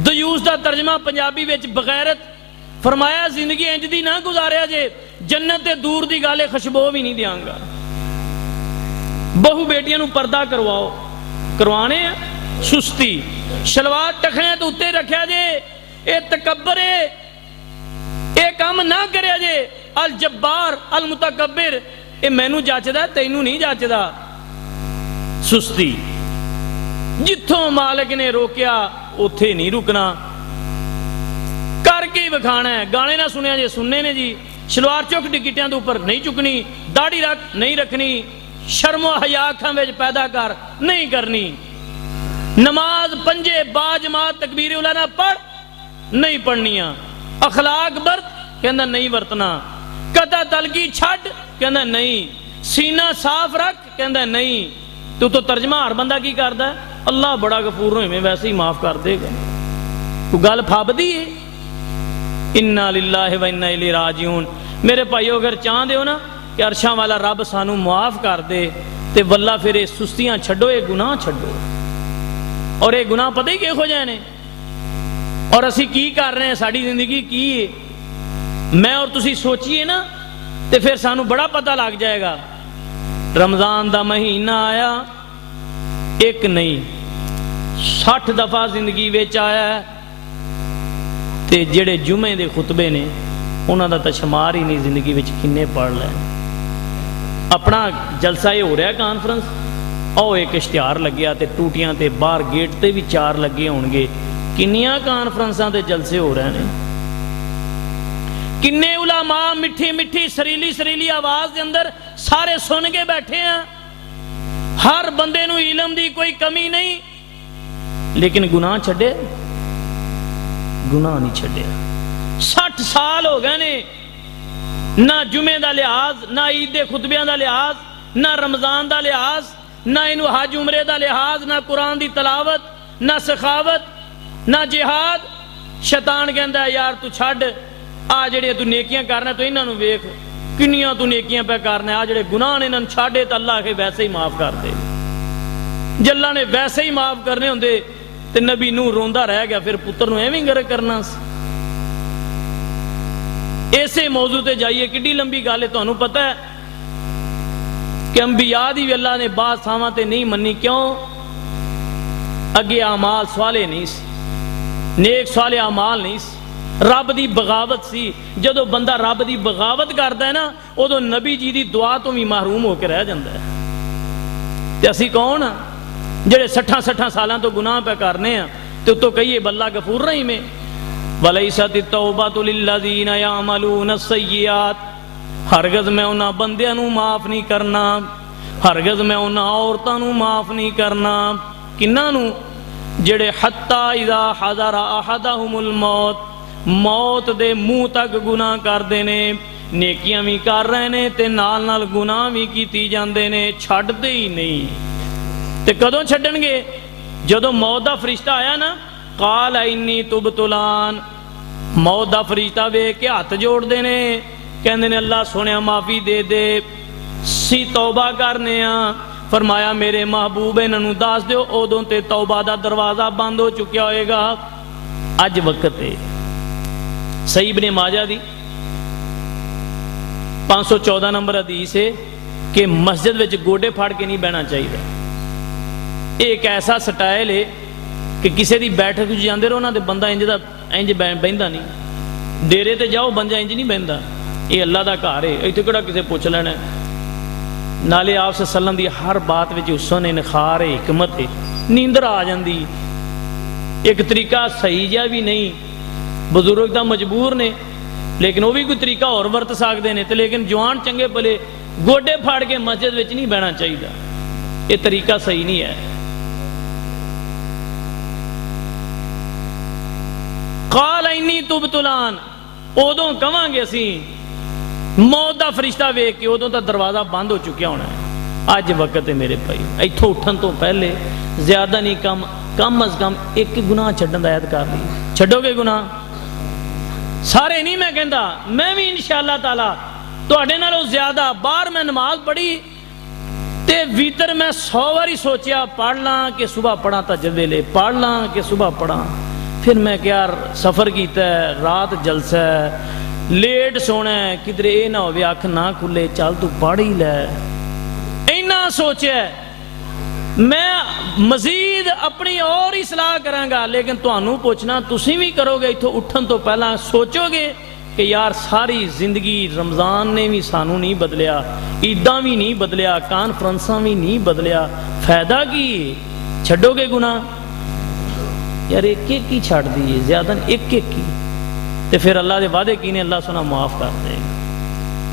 दयूस का तर्जमा पंजाबी विच बगैरत फरमाया जिंदगी इंज दी ना गुजारिया जे जन्नत ते दूर दी गल खुशबू भी नहीं देंगा। बहु बेटियां नूं पर्दा करवाओ, करवाने सुस्ती शलवार टखने तो उत्ते रखा जे, ये तकब्बर है, ये काम ना करे जे। अल जब्बार अल मुतकब्बिर, ये मैनू जचदा तैनू नहीं जचदा। सुस्ती जिथों मालिक ने रोकया उत्थे नहीं रुकना, करके ही विखाना है। गाने ना सुनिया जे सुनने ने जी, शलवार चुक टिकटियां के उपर नहीं चुकनी, दाढ़ी रख नहीं रखनी, शर्मो हया अखां विच पैदा कर नहीं करनी, नमाज पंजे बाजमात तकबीर उला ना पढ़ नहीं पढ़निया, अखलाक बरत कहंदा नहीं वरतना, कता तलगी छड्ड कहंदा नहीं, सीना साफ रख कहंदा नहीं। तू तो तर्जमा हर बंदा की करदा है, अल्लाह बड़ा गफूर होवे वैसे ही माफ कर देगा। तू गल फबदी है। इन्ना लिल्लाहि व इन्ना इलैहि राजिऊन। मेरे भाईओ अगर चाहते हो ना कि अरशां वाला रब सानू मुआफ कर दे ते वल्ला फिर ये सुस्तियां छड्डो, ये गुनाह छड्डो। और ये गुनाह पता ही किहो जिहे ने, और असी की कर रहे हैं, साड़ी जिंदगी की है। मैं और तुसी सोचिए ना तो फिर सानू बड़ा पता लग जाएगा। रमजान का महीना आया, एक नहीं 60 दफा जिंदगी विच आया है, ते जेड़े जुमे दे खुतबे ने उन्हां दा तां शुमार ही नहीं जिंदगी विच किन्ने पढ़ लैन। अपना जलसा ये हो रहा है कानफ्रेंस, आओ एक इश्तिहार लग्या ते टूटियां ते बाहर गेट ते भी 4 लगे होणगे। किन्नियां कानफ्रेंसां ते जलसे हो रहे हैं, किन्ने उलामा मिठी मिठी सरीली सरीली आवाज के अंदर सारे सुन के बैठे हैं। हर बंदे नूं इलम दी कोई कमी नहीं, लेकिन गुनाह छड्डे, गुनाह नहीं छड्डे। 60 साल हो गए ने, ना जुमे का लिहाज, ना ईद के खुतबियां का लिहाज, ना रमजान का लिहाज, ना इनू हज उमरे का लिहाज, ना कुरान की तलावत, ना सखावत, ना जिहाद। शैतान कहता है यार तू छड्ड, आ जेड़े तू नेकियां करना तो इन्हां नूं वेख किन्नियां तू नेकियां पे करना, आ जेड़े गुनाह ने इन्हां छाड़े तो अल्लाह के वैसे ही माफ कर दे। जल्ला ने वैसे ही माफ करने होंदे ते नबी नूह रोंदा रह गया, फिर पुत्र नूं एवें गर्क करना। इसे मौजू ते जाइए, किड्डी लंबी गल है। तुहानूं पता है कि अंबिया दी भी अल्लाह ने बाद थावां ते नहीं मन्नी, क्यों? अगे आमाल सवाले नहीं सी, नेक सवाले आमाल नहीं सी, रब की बगावत सी। जदों बंदा रब की बगावत करता है ना, उदों नबी जी की दुआ तो भी महरूम होकर रह जाता है। ते असी कौन हाँ जेड़े 60 सालों तो गुनाह पे करने हैं, तो उतो कहिए बल्ला गफूर रहीम है। वलैसत तौबतु लिल्लज़ीना यामलून सय्यिआत, हरगज़ मैं उन्हां बंदियां नूं माफ नहीं करना, हरगज़ मैं उन्हां औरतां नूं माफ नहीं करना। किन्हां नूं? जेड़े हत्ता इज़ा हज़रा अहदहुमुल मौत, मौत दे मुंह तक गुनाह करते ने, नेकियां भी कर रहे ने ते नाल नाल गुनाह भी कीती जांदे ने, छड्डदे ही नहीं। ते कदों छड्डणगे? जदों मौत दा फरिश्ता आया ना, काल इन्नी तुबतुलान, मौत दा फरिश्ता वेख के हथ जोड़ते ने, कहंदे ने अल्लाह सोहणिया माफ़ी दे दे, सी तौबा करने आ। फरमाया मेरे महबूब इन्हां दस दिओ, उदों ते तौबा दा दरवाज़ा बंद हो चुकिया होएगा। अज वक्त है। सही इब्ने माजा दी 514 नंबर हदीस है कि मस्जिद विच गोडे फाड़ के नहीं बहना चाहिए। एक ऐसा स्टाइल है कि किसी की बैठक जाते रहो ना तो बंदा इंज दा इंज बहता नहीं, डेरे ते जाओ बंदा इंज नहीं बहता। ये अल्लाह का घर है, इत्थे किहड़ा किसी पुछ लेना। नाले आप सल्लम दी हर बात विच हुस्न है, निखार है, हिकमत है, नींदर आ जाती। एक तरीका सही जिहा भी नहीं, बजुर्ग तो मजबूर ने, लेकिन वह भी कोई तरीका और वरत सकते हैं। तो लेकिन जवान चंगे भले गोडे फाड़ के मस्जिद विच नहीं बहना चाहिए, ये तरीका सही नहीं है। काल इन्नी तुबतुलान, उदों कहांगे असी मौत का फरिश्ता वेख के, उदों तो दरवाज़ा बंद हो चुकिया होना है। अज वक्त है मेरे भाई, इत्थों उठन तो पहले ज्यादा नहीं कम अज कम एक गुनाह छड्डण दा ऐद कर ली। छड्डोगे गुनाह? सारे नहीं मैं कहता, मैं भी इंशाअल्लाह ताला तुहाडे नालों ज्यादा। बाहर मैं नमाज पढ़ी ते वीतर मैं 100 बारी सोचा पढ़ ला कि सुबह पढ़ा, तहज्जुद वेले पढ़ ला कि सुबह पढ़ा। फिर मैं क्या सफ़र किया, रात जलसा है, लेट सोना है, किधरे ये ना हो अख ना खुले, चल तू पढ़ ही लै। इन्ना सोचा मैं मजीद अपनी और ही सलाह करांगा, लेकिन तुहानू पूछना तुसीं भी करोगे? इत्थों उठन तो पहला सोचोगे कि यार सारी जिंदगी रमज़ान ने भी सानू नहीं बदलिया, ईदां भी नहीं बदलिया, कानफ्रेंसां भी नहीं बदलिया, फायदा की? छड्डोगे गुनाह? यार एक एक ही छड़ दी, ज्यादा एक एक ही। तो फिर अल्लाह के वादे की ने, अल्लाह सोना माफ़ कर देगा।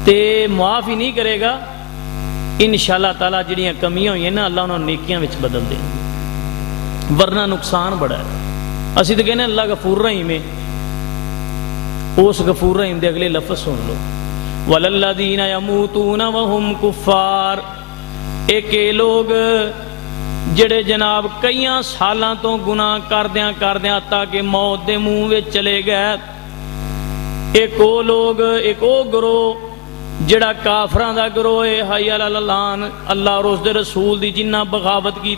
तो माफ़ ही नहीं करेगा इंशाअल्लाह ताला। जिहड़ियां कमियां हुई ना, अल्लाह उन्होंने नेकियां विच बदल देगा, वरना नुकसान बड़ा है। असीं तो कहने अल्लाह गफूर रहीम है, उस गफूर रहीम दे अगले लफ्ज़ सुन लो, वलल्लज़ीना यमूतूना वहुम कुफ़ार। एक ये लोग ਜਿਹੜੇ जनाब कई सालों तो गुनाह करद्या करद्या ताकि मौत के मूँह में चले गए। एक वो लोग, एक वो गिरोह जिहड़ा काफरां दा गिरोह है, हाय अला लान अल्लाह और उसदे रसूल दी जिन्ना बगावत की,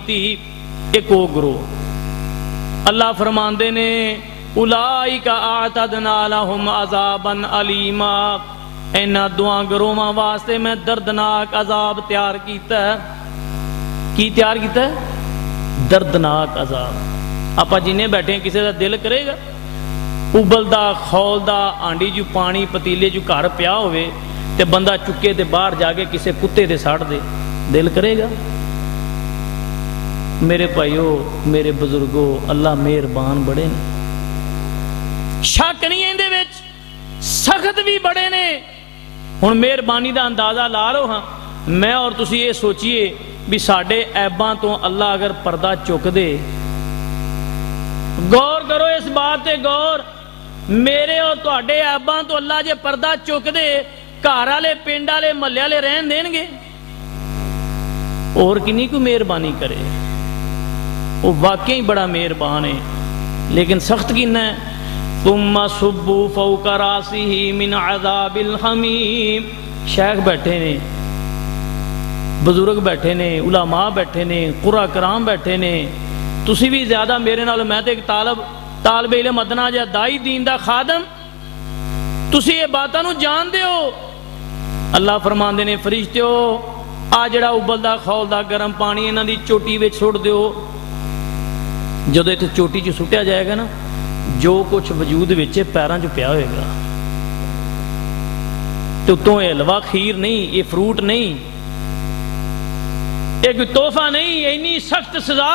एक वो गिरोह। अल्लाह फरमांदे ने उलाइका आतदना लहुम अज़ाबन अलीमा, इन्हां दुआ गिरोहां वास्ते मैं दर्दनाक अजाब तैयार कीता है। की तैयार किया? दर्दनाक अजाब। आप जिन्हें बैठे किसी का दिल करेगा उबलदा खौलदा आंडी जू पानी पतीले जू घर पिया होवे ते बंदा चुके ते बाहर जाके किसी कुत्ते दे साड़ दे, दिल करेगा? मेरे भाइयों मेरे बुजुर्गों, अल्लाह मेहरबान बड़े ने, शक नहीं इहदे विच, सख्त भी बड़े ने। हुण मेहरबानी का अंदाजा ला लो। हाँ मैं और तुसी ये सोचिए भी साडे ऐबां तो अल्लाह अगर पर्दा चुक दे, गौर करो इस बात पे गौर, मेरे और तुहाडे ऐबां तो अल्लाह जे पर्दा चुक दे, घर वाले पिंड वाले महल्ले वाले रहन देणगे? और किन्नी कोई मेहरबानी करे, वो वाकई बड़ा मेहरबान है। लेकिन सख्त किन्ना है? तुम्मा सुब्बू फौका रासिही मिन अज़ाबिल हमीम। शेख बैठे ने, बुजुर्ग बैठे ने, उलामा बैठे ने, कुरा कराम बैठे ने, तुसी भी ज्यादा मेरे नाल, मैं तो एक तालब इलम अदना जा दाई दीन दा खादम, तुसी ये बातां नूं जानदे हो। अल्लाह फरमांदे ने फरिश्तेओ आ जिहड़ा उबलदा खौलदा गर्म पानी इन्हां दी चोटी विच सुट दिओ। जदों इत्थे चोटी च सुट्टिया जाएगा ना, जो कुछ वजूद विच पैरां च पिया होएगा, ते उत्तों हलवा खीर नहीं, ये फ्रूट नहीं, एक तोहफा नहीं, इन्नी सख्त सजा।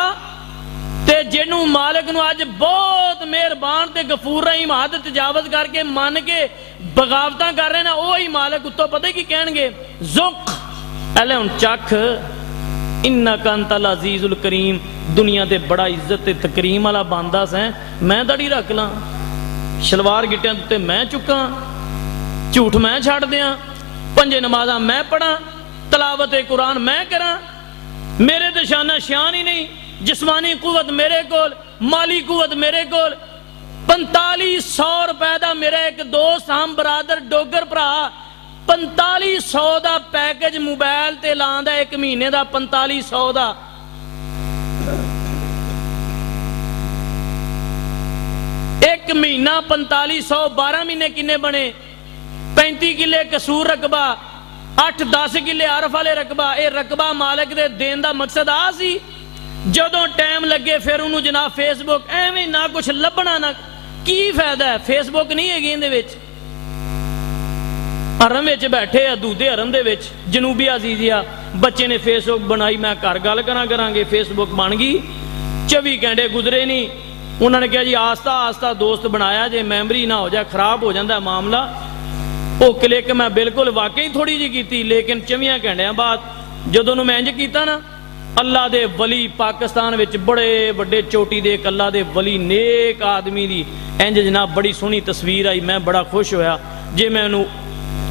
ते जिन्नू मालिक नू अज बहुत मेहरबान ते गफूर रहीम हद तजावज करके मन के बगावतां कर रहे ना, वही मालिक उत्तों पता की कहणगे, जुख पहले हुण चख, इन्नका अंतल अजीजुल करीम। दुनिया ते बड़ा इज्जत ते तकरीम वाला बंदा सैं, मैं दड़ी रख ला, शलवार गिट्टियां उत्ते मैं चुका, झूठ मैं छड्ड दियां, पंजे नमाज़ां मैं पढ़ा, तलावत कुरान मैं करा, मेरे तो शाना शान ही नहीं, जिस्मानी कुवत मेरे कोल, माली कुवत मेरे कोल। 4500 रुपए का मेरा एक दोस्त हम बरादर डोगर भरा 4500 का पैकेज मोबाइल ते लांदा, एक महीने का 4500 का। एक महीना 4500, 12 महीने किन्ने बने? 35 किले कसूर रकबा, 8-10 किले अरफ वाले रकबा। ये रकबा मालिक दे देन दा मकसद आ सी, जदों टाइम लगे फिर उन्होंने जनाब फेसबुक एवं ना कुछ लभना ना, की फायदा है? फेसबुक नहीं है इहदे विच। हरम विच बैठे आ, दूधे हरम दे विच जनूबी अजीजिया बच्चे ने फेसबुक बनाई, मैं घर गल करांगे, फेसबुक बन गई, 24 घंटे गुजरे नहीं, उन्होंने कहा जी आस्ता आस्ता दोस्त बनाया, जे मैमरी ना हो जाए खराब हो जाता मामला। वो क्लिक मैं बिल्कुल वाकई थोड़ी जी की, लेकिन 24 घंटिया बाद जदों मैं इंज किया ना, अल्लाह दे वली पाकिस्तान विच बड़े बड़े चोटी दे अल्लाह दे वली नेक आदमी दी इंज जनाब बड़ी सोहनी तस्वीर आई, मैं बड़ा खुश होया। जे मैं उन्होंने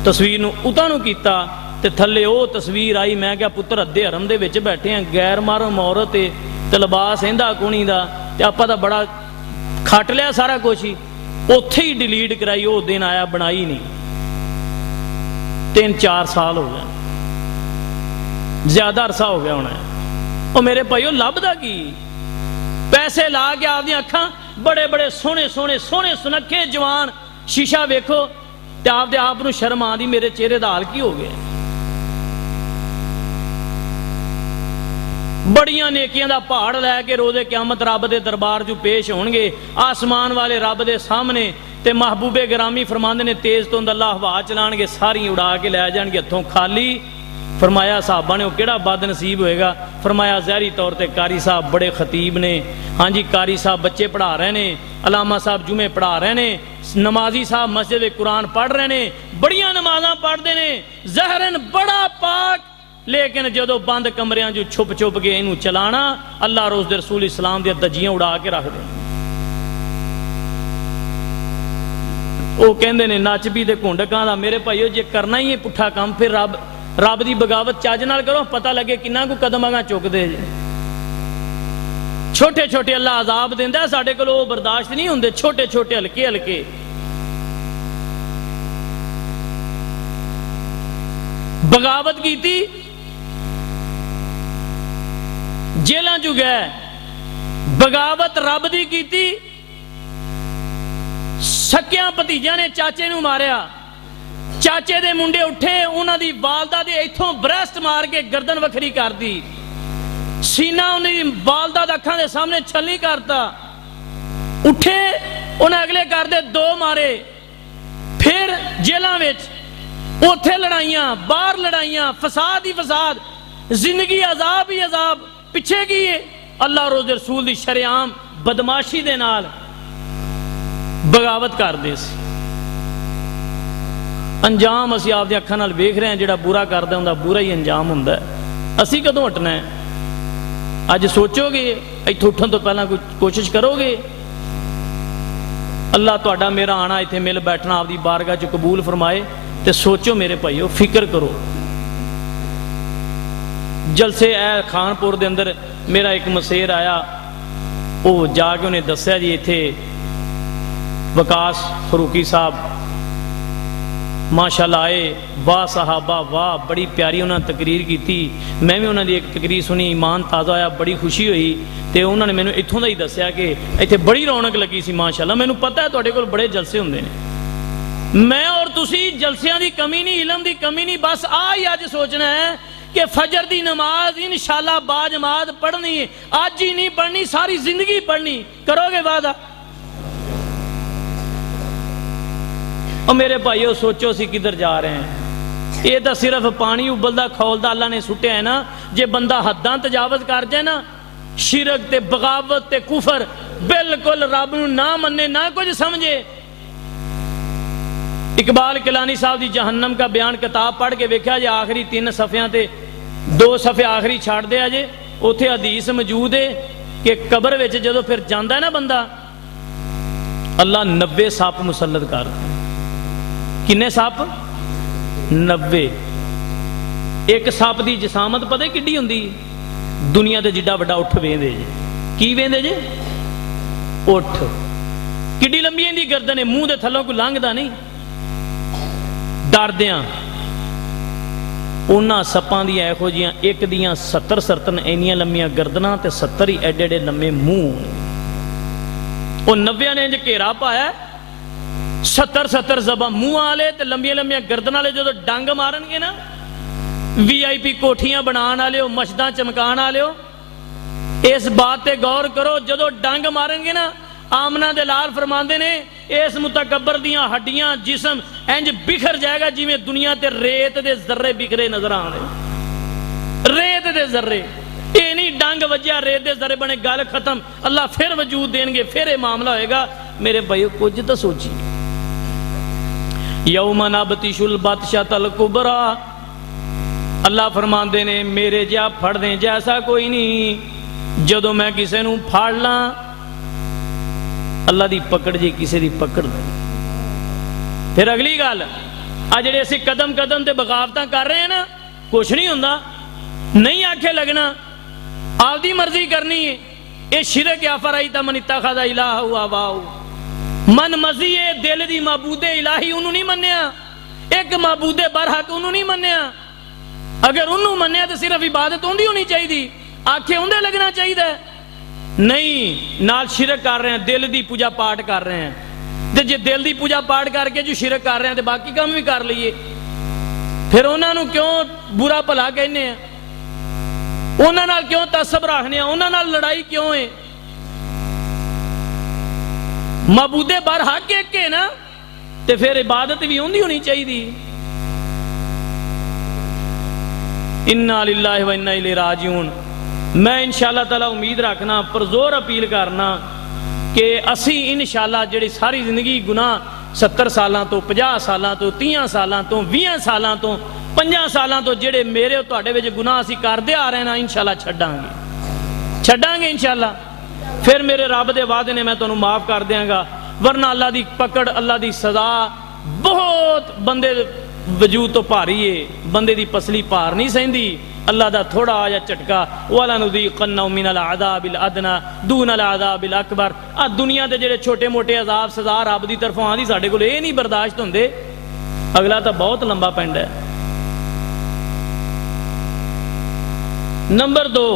तस्वीर नूं उतां कीता ते थल्ले वो तस्वीर आई, मैं क्या पुत्र अद्धे हरम दे विच बैठे हैं, गैर मारम औरत ते लिबास इंदा कुणी दा, ते आपां तां बड़ा खट लिया सारा कुछ ही, उत्थे ही डिलीट कराई। वो दिन आया बनाई नहीं, 3-4 साल हो गए, ज्यादा अरसा हो गया होना है। और मेरे भाईओ लभदा की? पैसे ला के आपदी अखां बड़े बड़े सोहने सोहने सोहने सुनखे जवान शीशा वेखो ते आपदे आप नूं शर्म आंदी, मेरे चेहरे दा हाल की हो गया? बड़ियां नेकियां दा पहाड़ लैके रोज़े क़यामत रब दे दरबार च पेश होणगे, आसमान वाले रब दे सामने, ते महबूबे ग्रामी फरमांदे ने तेज तो अल्लाह हवा चलाणगे, सारी उड़ा के लै जाणगे हथों खाली। फरमाया साहबा ने वो किहड़ा बदनसीब होएगा? फरमाया ज़ाहरी तौर पर कारी साहब बड़े खतीब ने, हाँ जी कारी साहब बच्चे पढ़ा रहे ने, अलामा साहब जुमे पढ़ा रहे ने, नमाजी साहब मस्जिद कुरान पढ़ रहे ने, बड़ियां नमाज़ां पढ़ते ने, ज़हरन बड़ा पाक, लेकिन जदों बंद कमरियां जो छुप छुप के इनू चलाना, अल्लाह रोज़ दे रसूल इस्लाम दी दजियां उड़ा के रख दे। ਉਹ ਕਹਿੰਦੇ ਨੇ ਨੱਚ ਵੀ ਤੇ ਘੁੰਡ ਕਾਂ ਦਾ। ਮੇਰੇ ਭਾਈਓ ਜੇ ਕਰਨਾ ਹੀ ਹੈ ਪੁੱਠਾ ਕੰਮ, ਫਿਰ ਰੱਬ ਦੀ ਬਗਾਵਤ ਚੱਜ ਨਾਲ ਕਰੋ, ਪਤਾ ਲੱਗੇ ਕਿੰਨਾ ਕੁ ਕਦਮ ਅਗਾਂ ਚੁੱਕਦੇ ਜੇ। ਛੋਟੇ ਛੋਟੇ ਅੱਲਾ ਅਜ਼ਾਬ ਦਿੰਦਾ, ਸਾਡੇ ਕੋਲ ਉਹ ਬਰਦਾਸ਼ਤ ਨਹੀਂ ਹੁੰਦੇ, ਛੋਟੇ ਛੋਟੇ ਹਲਕੇ ਹਲਕੇ। ਬਗਾਵਤ ਕੀਤੀ, ਜੇਲਾਂ ਚ ਗਏ, ਬਗਾਵਤ ਰੱਬ ਦੀ ਕੀਤੀ। ਸਕਿਆਂ ਭਤੀਜਿਆਂ ਨੇ ਚਾਚੇ ਨੂੰ ਮਾਰਿਆ, ਚਾਚੇ ਦੇ ਮੁੰਡੇ ਉੱਠੇ, ਉਹਨਾਂ ਦੀ ਵਾਲਦਾ ਦੇ ਇੱਥੋਂ ਬ੍ਰੈਸਟ ਮਾਰ ਕੇ ਗਰਦਨ ਵੱਖਰੀ ਕਰਦੀ, ਸੀਨਾ ਉਹਨਾਂ ਦੀ ਵਾਲਦਾ ਦੇ ਅੱਖਾਂ ਦੇ ਸਾਹਮਣੇ ਛੱਲੀ ਕਰਤਾ। ਉੱਠੇ, ਉਹਨਾਂ ਅਗਲੇ ਕਰਦੇ ਦੋ ਮਾਰੇ। ਫਿਰ ਜੇਲਾਂ ਵਿੱਚ, ਉੱਥੇ ਲੜਾਈਆਂ, ਬਾਹਰ ਲੜਾਈਆਂ, ਫਸਾਦ ਹੀ ਫਸਾਦ, ਜ਼ਿੰਦਗੀ ਅਜ਼ਾਬ ਹੀ ਅਜ਼ਾਬ। ਪਿੱਛੇ ਕੀ ਹੈ? ਅੱਲਾਹ ਰੋਜ਼ ਰਸੂਲ ਦੀ ਸ਼ਰੇਆਮ ਬਦਮਾਸ਼ੀ ਦੇ ਨਾਲ ਬਗਾਵਤ ਕਰਦੇ ਸੀ। ਅੰਜਾਮ ਅਸੀਂ ਆਪਦੀਆਂ ਅੱਖਾਂ ਨਾਲ ਵੇਖ ਰਹੇ ਹਾਂ, ਜਿਹੜਾ ਬੁਰਾ ਕਰਦਾ ਹੁੰਦਾ ਬੁਰਾ ਹੀ ਅੰਜਾਮ ਹੁੰਦਾ। ਅਸੀਂ ਕਦੋਂ ਹਟਣਾ ਹੈ? ਅੱਜ ਸੋਚੋਗੇ? ਇੱਥੋਂ ਉੱਠਣ ਤੋਂ ਪਹਿਲਾਂ ਕੋਈ ਕੋਸ਼ਿਸ਼ ਕਰੋਗੇ? ਅੱਲਾਹ ਤੁਹਾਡਾ ਮੇਰਾ ਆਣਾ ਇੱਥੇ ਮਿਲ ਬੈਠਣਾ ਆਪਦੀ ਬਾਰਗਾਹ 'ਚ ਕਬੂਲ ਫਰਮਾਏ। ਤੇ ਸੋਚੋ ਮੇਰੇ ਭਾਈਓ, ਫਿਕਰ ਕਰੋ। ਜਲਸੇ ਐ ਖਾਨਪੁਰ ਦੇ ਅੰਦਰ ਮੇਰਾ ਇੱਕ ਮਸੇਰ ਆਇਆ, ਉਹ ਜਾ ਕੇ ਉਹਨੇ ਦੱਸਿਆ ਜੀ ਇੱਥੇ ਵਕਾਸ ਫਰੂਕੀ ਸਾਹਿਬ ਮਾਸ਼ਾਅੱਲਾ ਆਏ, ਵਾਹ ਸਹਾਬਾ ਵਾਹ, ਬੜੀ ਪਿਆਰੀ ਉਹਨਾਂ ਨੇ ਤਕਰੀਰ ਕੀਤੀ। ਮੈਂ ਵੀ ਉਹਨਾਂ ਦੀ ਇੱਕ ਤਕਰੀਰ ਸੁਣੀ, ਈਮਾਨ ਤਾਜ਼ਾ ਹੋਇਆ, ਬੜੀ ਖੁਸ਼ੀ ਹੋਈ। ਤੇ ਉਹਨਾਂ ਨੇ ਮੈਨੂੰ ਇੱਥੋਂ ਦਾ ਹੀ ਦੱਸਿਆ ਕਿ ਇੱਥੇ ਬੜੀ ਰੌਣਕ ਲੱਗੀ ਸੀ ਮਾਸ਼ਾਅੱਲਾ। ਮੈਨੂੰ ਪਤਾ ਹੈ ਤੁਹਾਡੇ ਕੋਲ ਬੜੇ ਜਲਸੇ ਹੁੰਦੇ ਨੇ, ਮੈਂ ਔਰ ਤੁਸੀਂ ਜਲਸਿਆਂ ਦੀ ਕਮੀ ਨਹੀਂ, ਇਲਮ ਦੀ ਕਮੀ ਨਹੀਂ, ਬਸ ਆ ਹੀ ਅੱਜ ਸੋਚਣਾ ਹੈ कि फजर दी नमाज इंशाअल्लाह बाजमात पढ़नी है, आज ही नहीं पढ़नी, सारी जिंदगी पढ़नी। करोगे वादा? और मेरे भाइयों सोचो सी किधर जा रहे हैं। ये तो सिर्फ पानी उबलदा खौलदा अल्लाह ने सुट्या है ना। जे बंदा हद्दां तजावज कर जाए ना, शिरक ते बगावत ते कुफर, बिल्कुल रब नूं ना मन्ने, ना कुछ समझे। इकबाल किलानी साहब की जहन्नम का बयान किताब पढ़ के वेख्या जे, आखिरी 3 सफ़ियां ते 2 सफ़े आखिरी छड़ दे जे, उत्थे हदीस मौजूद है कि कबर विच जदों फिर जांदा है ना बंदा, अल्लाह 90 सप मुसल्लत कर। किन्ने सप? 90। एक सप की जिसामत पता किड्डी हुंदी? दुनिया ते जिड्डा वड्डा उठ वेंदे जे। की वेंदे जे? उठ। किड्डी लंबी इहदी गर्दन है, मूँह दे थल्लों कोई लंघदा नहीं। डरदियां उन्हां सप्पां दी इहो जिहियां एक दियां 70 सरतन इन्नियां लंबियां गर्दनां ते 70 ही एडे एडे लंबे मूँह। वो 90 ने इंज घेरा पाया, 70 जबां मूँह वाले ते लंबियां लंबियां गर्दन वाले। जो डंग मारनगे ना, VIP कोठियां बनाने वाले हो, मस्जिदां चमकाने वाले हो, इस बात पे गौर करो। जो डंग मारनगे ना, आमना दे लाल फरमांदे ने, इस मुतकब्बर दियां हड्डियां जिस्म इंज बिखर जाएगा जिवें दुनिया ते रेत दे जर्रे बिखरे नजर आने। रेत दे जर्रे, ये नहीं डंग वजया रेत दे जर्रे बने, गल खत्म। अल्लाह फिर वजूद देंगे, फिर ये मामला होएगा। मेरे भाइयों कुछ तो सोचिए। यौमा नबतिशुल बतशतल कुबरा, अल्लाह फरमांदे ने मेरे जिहा फड़ने जैसा कोई नहीं। जदों मैं किसी नूं फड़ ला, अल्लाह दी पकड़ जी किसी दी पकड़ नहीं। फिर अगली गल, आ जिहड़े असीं कदम कदम ते बगावतां कर रहे हैं ना, कुछ नहीं हुंदा, नहीं आखे लगना, आपदी मर्जी करनी है। ये शिरक या फराइता मन इत्तखज़ इलाहु हवाहु, मन मजी है दिल दी माबूदे इलाही उन्होंने नहीं मन्निया, एक माबूदे बरहक उन्होंने नहीं मन्निया। अगर उन्होंने मन्निया तो सिर्फ इबादत उन्दी होनी चाहिए, आखे उन्हें लगना चाहिए। नहीं, नाल शिरक कर रहे हैं, दिल की पूजा पाठ कर रहे हैं। तो जे दिल की पूजा पाठ करके जो शिरक कर रहे हैं तो बाकी काम भी कर लीए। फिर उन्होंने क्यों बुरा भला कहने, उन्होंने क्यों तसब रखने, उन्होंने लड़ाई क्यों है? माबूदे बरहक एक है ना, तो फिर इबादत भी उन्दी होनी चाहिए। इन्ना लिल्लाहि व इन्ना इलैहि राजिऊन। मैं इंशाअल्लाह ताला उम्मीद रखना, परजोर अपील करना कि असी इंशाअल्लाह जिहड़ी सारी जिंदगी गुनाह 70 सालों तो 50 सालों तो 30 सालों तो 20 सालों तो 5 सालों तो जिहड़े मेरे तुहाडे विच गुनाह असी करदे आ रहे हैं, इंशाअल्लाह छड्डांगे इंशाअल्लाह। फिर मेरे रब दे वादे ने, मैं तुहानूं माफ़ कर देंगा। वरना अल्लाह की पकड़, अल्लाह की सजा बहुत बंदे वजूद तो भारी है, बंदे की पसली भार नहीं सहती। अल्लाह का थोड़ा जा झटका, वाला नुज़ीक़न्नहुम मिनल अज़ाबिल अदना दूनल अज़ाबिल अकबर। आ दुनिया के जेड़े छोटे मोटे अजाब सजा रब की तरफों आंदी साडे कोल ये नहीं बर्दाश्त होंदे, अगला तो बहुत लंबा पैंदा है। नंबर 2,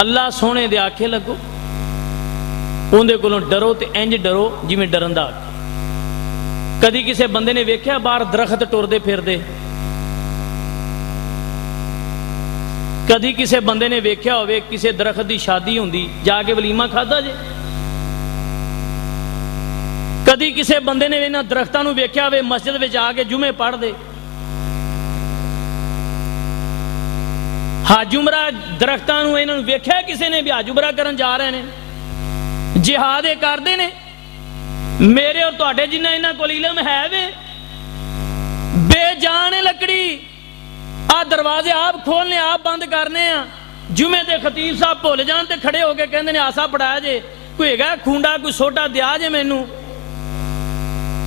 अल्लाह सोने दे आखे लगो, उनके कोलों डरो तो इंज डरो जिमें डरन दा आखे। कदी किसी बंदे ने वेख्या बाहर दरख्त टुरदे फिरदे? कदी किसी बंदे ने वेख्या होवे किसी दरख्त की शादी होंदी जाके वलीमा खादा जे? कदी किसी बंदे ने इन्हां दरख्तां नूं वेख्या होवे मस्जिद विच आके जुमे पढ़ दे? हज उमरा दरख्तां नूं इन्हां नूं वेख्या किसी ने भी हज उमरा करन जा रहे हैं, जिहाद ये करते ने? मेरे और तुहाडे जिन्ना इन्हां कोल इलम है वे बेजान है लकड़ी। आ दरवाजे आप खोलने आप बंद करने आ। जुमे ते खतीब साहब भुल जान ते खड़े होके कहंदे ने आसा पढ़ाया जे, कोई हैगा खूंडा कोई सोटा दिया जे मैनू।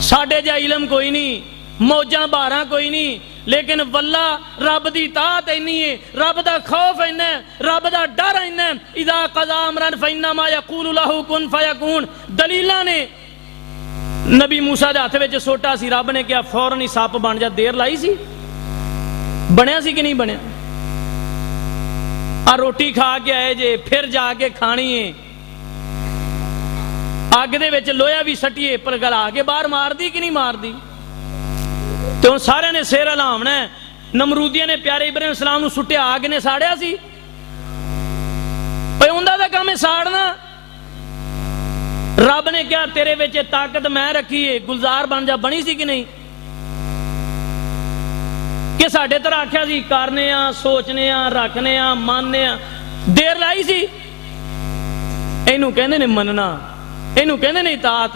साडे जा इलम कोई नहीं, मौजां बारां कोई नहीं, लेकिन वल्ला रब दी तात इन्नी है, रब दा खौफ इन्ना है, रब दा डर इन्ना है। इदा कज़ा अमरन फइन्नमा यक़ूलु लहू कुन फयकून। दलीलां ने नबी मूसा दे हत्थ विच सोटा सी, रब ने कहा फौरन ही सप बन जा। देर लाई सी? बनया सी कि नहीं बनया? आ रोटी खा के आए जे, फिर जाके खानी है, अग दे विच लोहा भी सट्टिए पर गला के बाहर मार दी कि नहीं मार दी? तो हुण सारे ने सिर हिलावना है। नमरूदिया ने प्यारे इब्राहिम इस्लाम नूं सुट्टिया, आग ने साड़िया सी? उन्दा दा काम है साड़ना। रब ने क्या तेरे विच ताकत मैं रखी है, गुलजार बन जा, बनी सी कि नहीं? कि साडे तरह आख्या सी करने आ, सोचने आ, रखने आ, मानने आ? देर लाई सी? इनू कहंदे ने मनना, इनू कहंदे ने इताअत।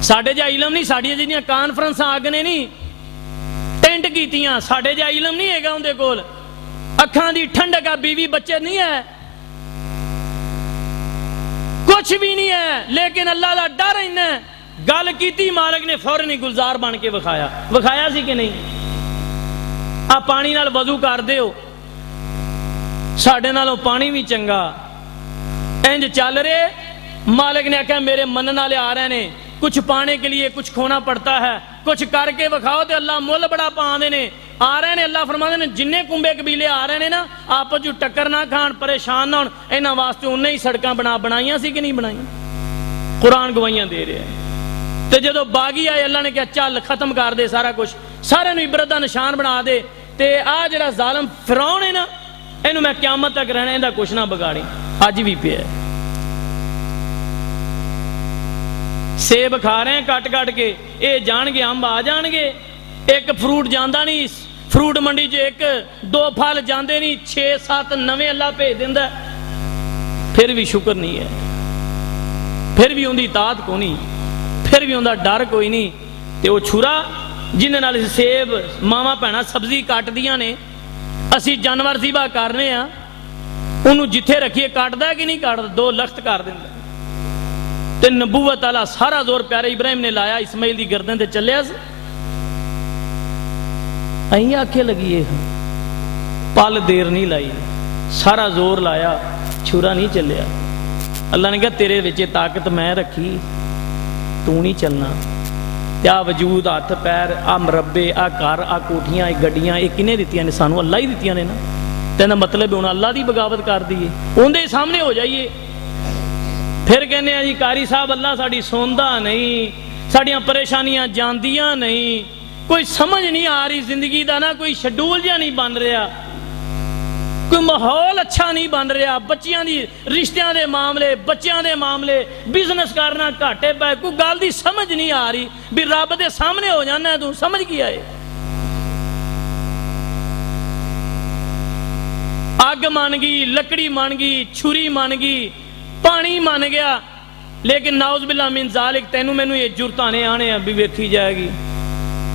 साडे जा इलम नहीं, साडियां जिहड़ियां कानफ्रेंस आगने नहीं टेंट कीतियां, साडे जा इलम नहीं हैगा उनदे कोल। अखां दी ठंडक आ, बीवी बच्चे नहीं है, कुछ भी नहीं है, लेकिन अल्लाह दा डर इन्ना है। गल कीती मालिक ने फौरन ही गुलजार बन के विखाया। विखाया सी कि नहीं? आ पानी नाल वजू कर दे हो, साडे नालों पानी भी चंगा, इंज चल रहे। मालिक ने आख्या मेरे मनन वाले आ रहे ने, कुछ पाने के लिए कुछ खोना पड़ता है, कुछ करके विखाओ तो अल्लाह मुल बड़ा पाते ने। आ रहे ने, अल्लाह फरमाते ने जिन्ने कुंबे कबीले आ रहे ने ना, आपस में टक्कर ना खान, परेशान ना होन, इन्हां वास्ते उन्ने ही सड़कां बनाईयां सी कि नहीं बनाईयां? कुरान गवाहियां दे रहा है। तो जदों बागी आए अल्लाह ने कहा चल खत्म कर दे सारा कुछ, सारे नूं इबरत दा निशान बना दे। ते आ जिहड़ा जालिम फिरौन है ना, इहनूं मैं क़यामत तक रहना, इहदा कुछ ना बिगाड़ी। अज भी पिया सेब खा रहे हैं कट कट के, ये जाणगे अंब आ जाणगे। एक फ्रूट जांदा नहीं, फ्रूट मंडी च एक दो फल जाते नहीं, 6-7 नवे अल्लाह भेज दिंदा, फिर भी शुक्र नहीं है, फिर भी उनकी ताकत को नहीं, फिर भी उनका डर कोई नहीं। तो वह छुरा जिन्हें नाल सेब मावां भैणां सब्जी कटदियां ने, असी जानवर सीबा करने आ, उन्होंने जिथे रखिए कटदा कि नहीं कटदा, 2 लख्त कर दिंदा। ते नबूवत वाला सारा जोर प्यारे इब्राहिम ने लाया, इस्माइल की गर्दन ते चलिया। अहीं आखे लगी है, पल देर नहीं लाई, सारा जोर लाया, छुरा नहीं चलिया। अल्लाह ने कहा तेरे विच ताकत मैं रखी, तू नहीं चलना। आ वजूद, हथ पैर, आ मरबे, आ घर, आ कोठियां, गड्डियां, ये किने दित्तियां ने? सानू अल्लाह ही दित्तियां ने ना। तेना मतलब हुण अल्लाह की बगावत कर दी है, उनके सामने हो जाइए। फिर कहने जी कारी साहब अल्लाह साड़ी सुनदा नहीं, साड़ियां परेशानियां जांदियां नहीं, कोई समझ नहीं आ रही जिंदगी का ना, कोई शेड्यूल जिहा नहीं बन रहा, कोई माहौल अच्छा नहीं बन रहा, बच्चियां दी रिश्तियां दे मामले, बच्चियां दे मामले, बिजनेस करना घाटे पै, कोई गल दी समझ नहीं आ रही भी रब दे सामने हो जाना तू समझ गया है। अग मन गई, लकड़ी मन गई, छुरी मन गई, पानी मन गया, लेकिन नाउज़ बिल्लाह मिन ज़ालिक तैनू मैनू ये जुरतां ने आने भी वेखी जाएगी,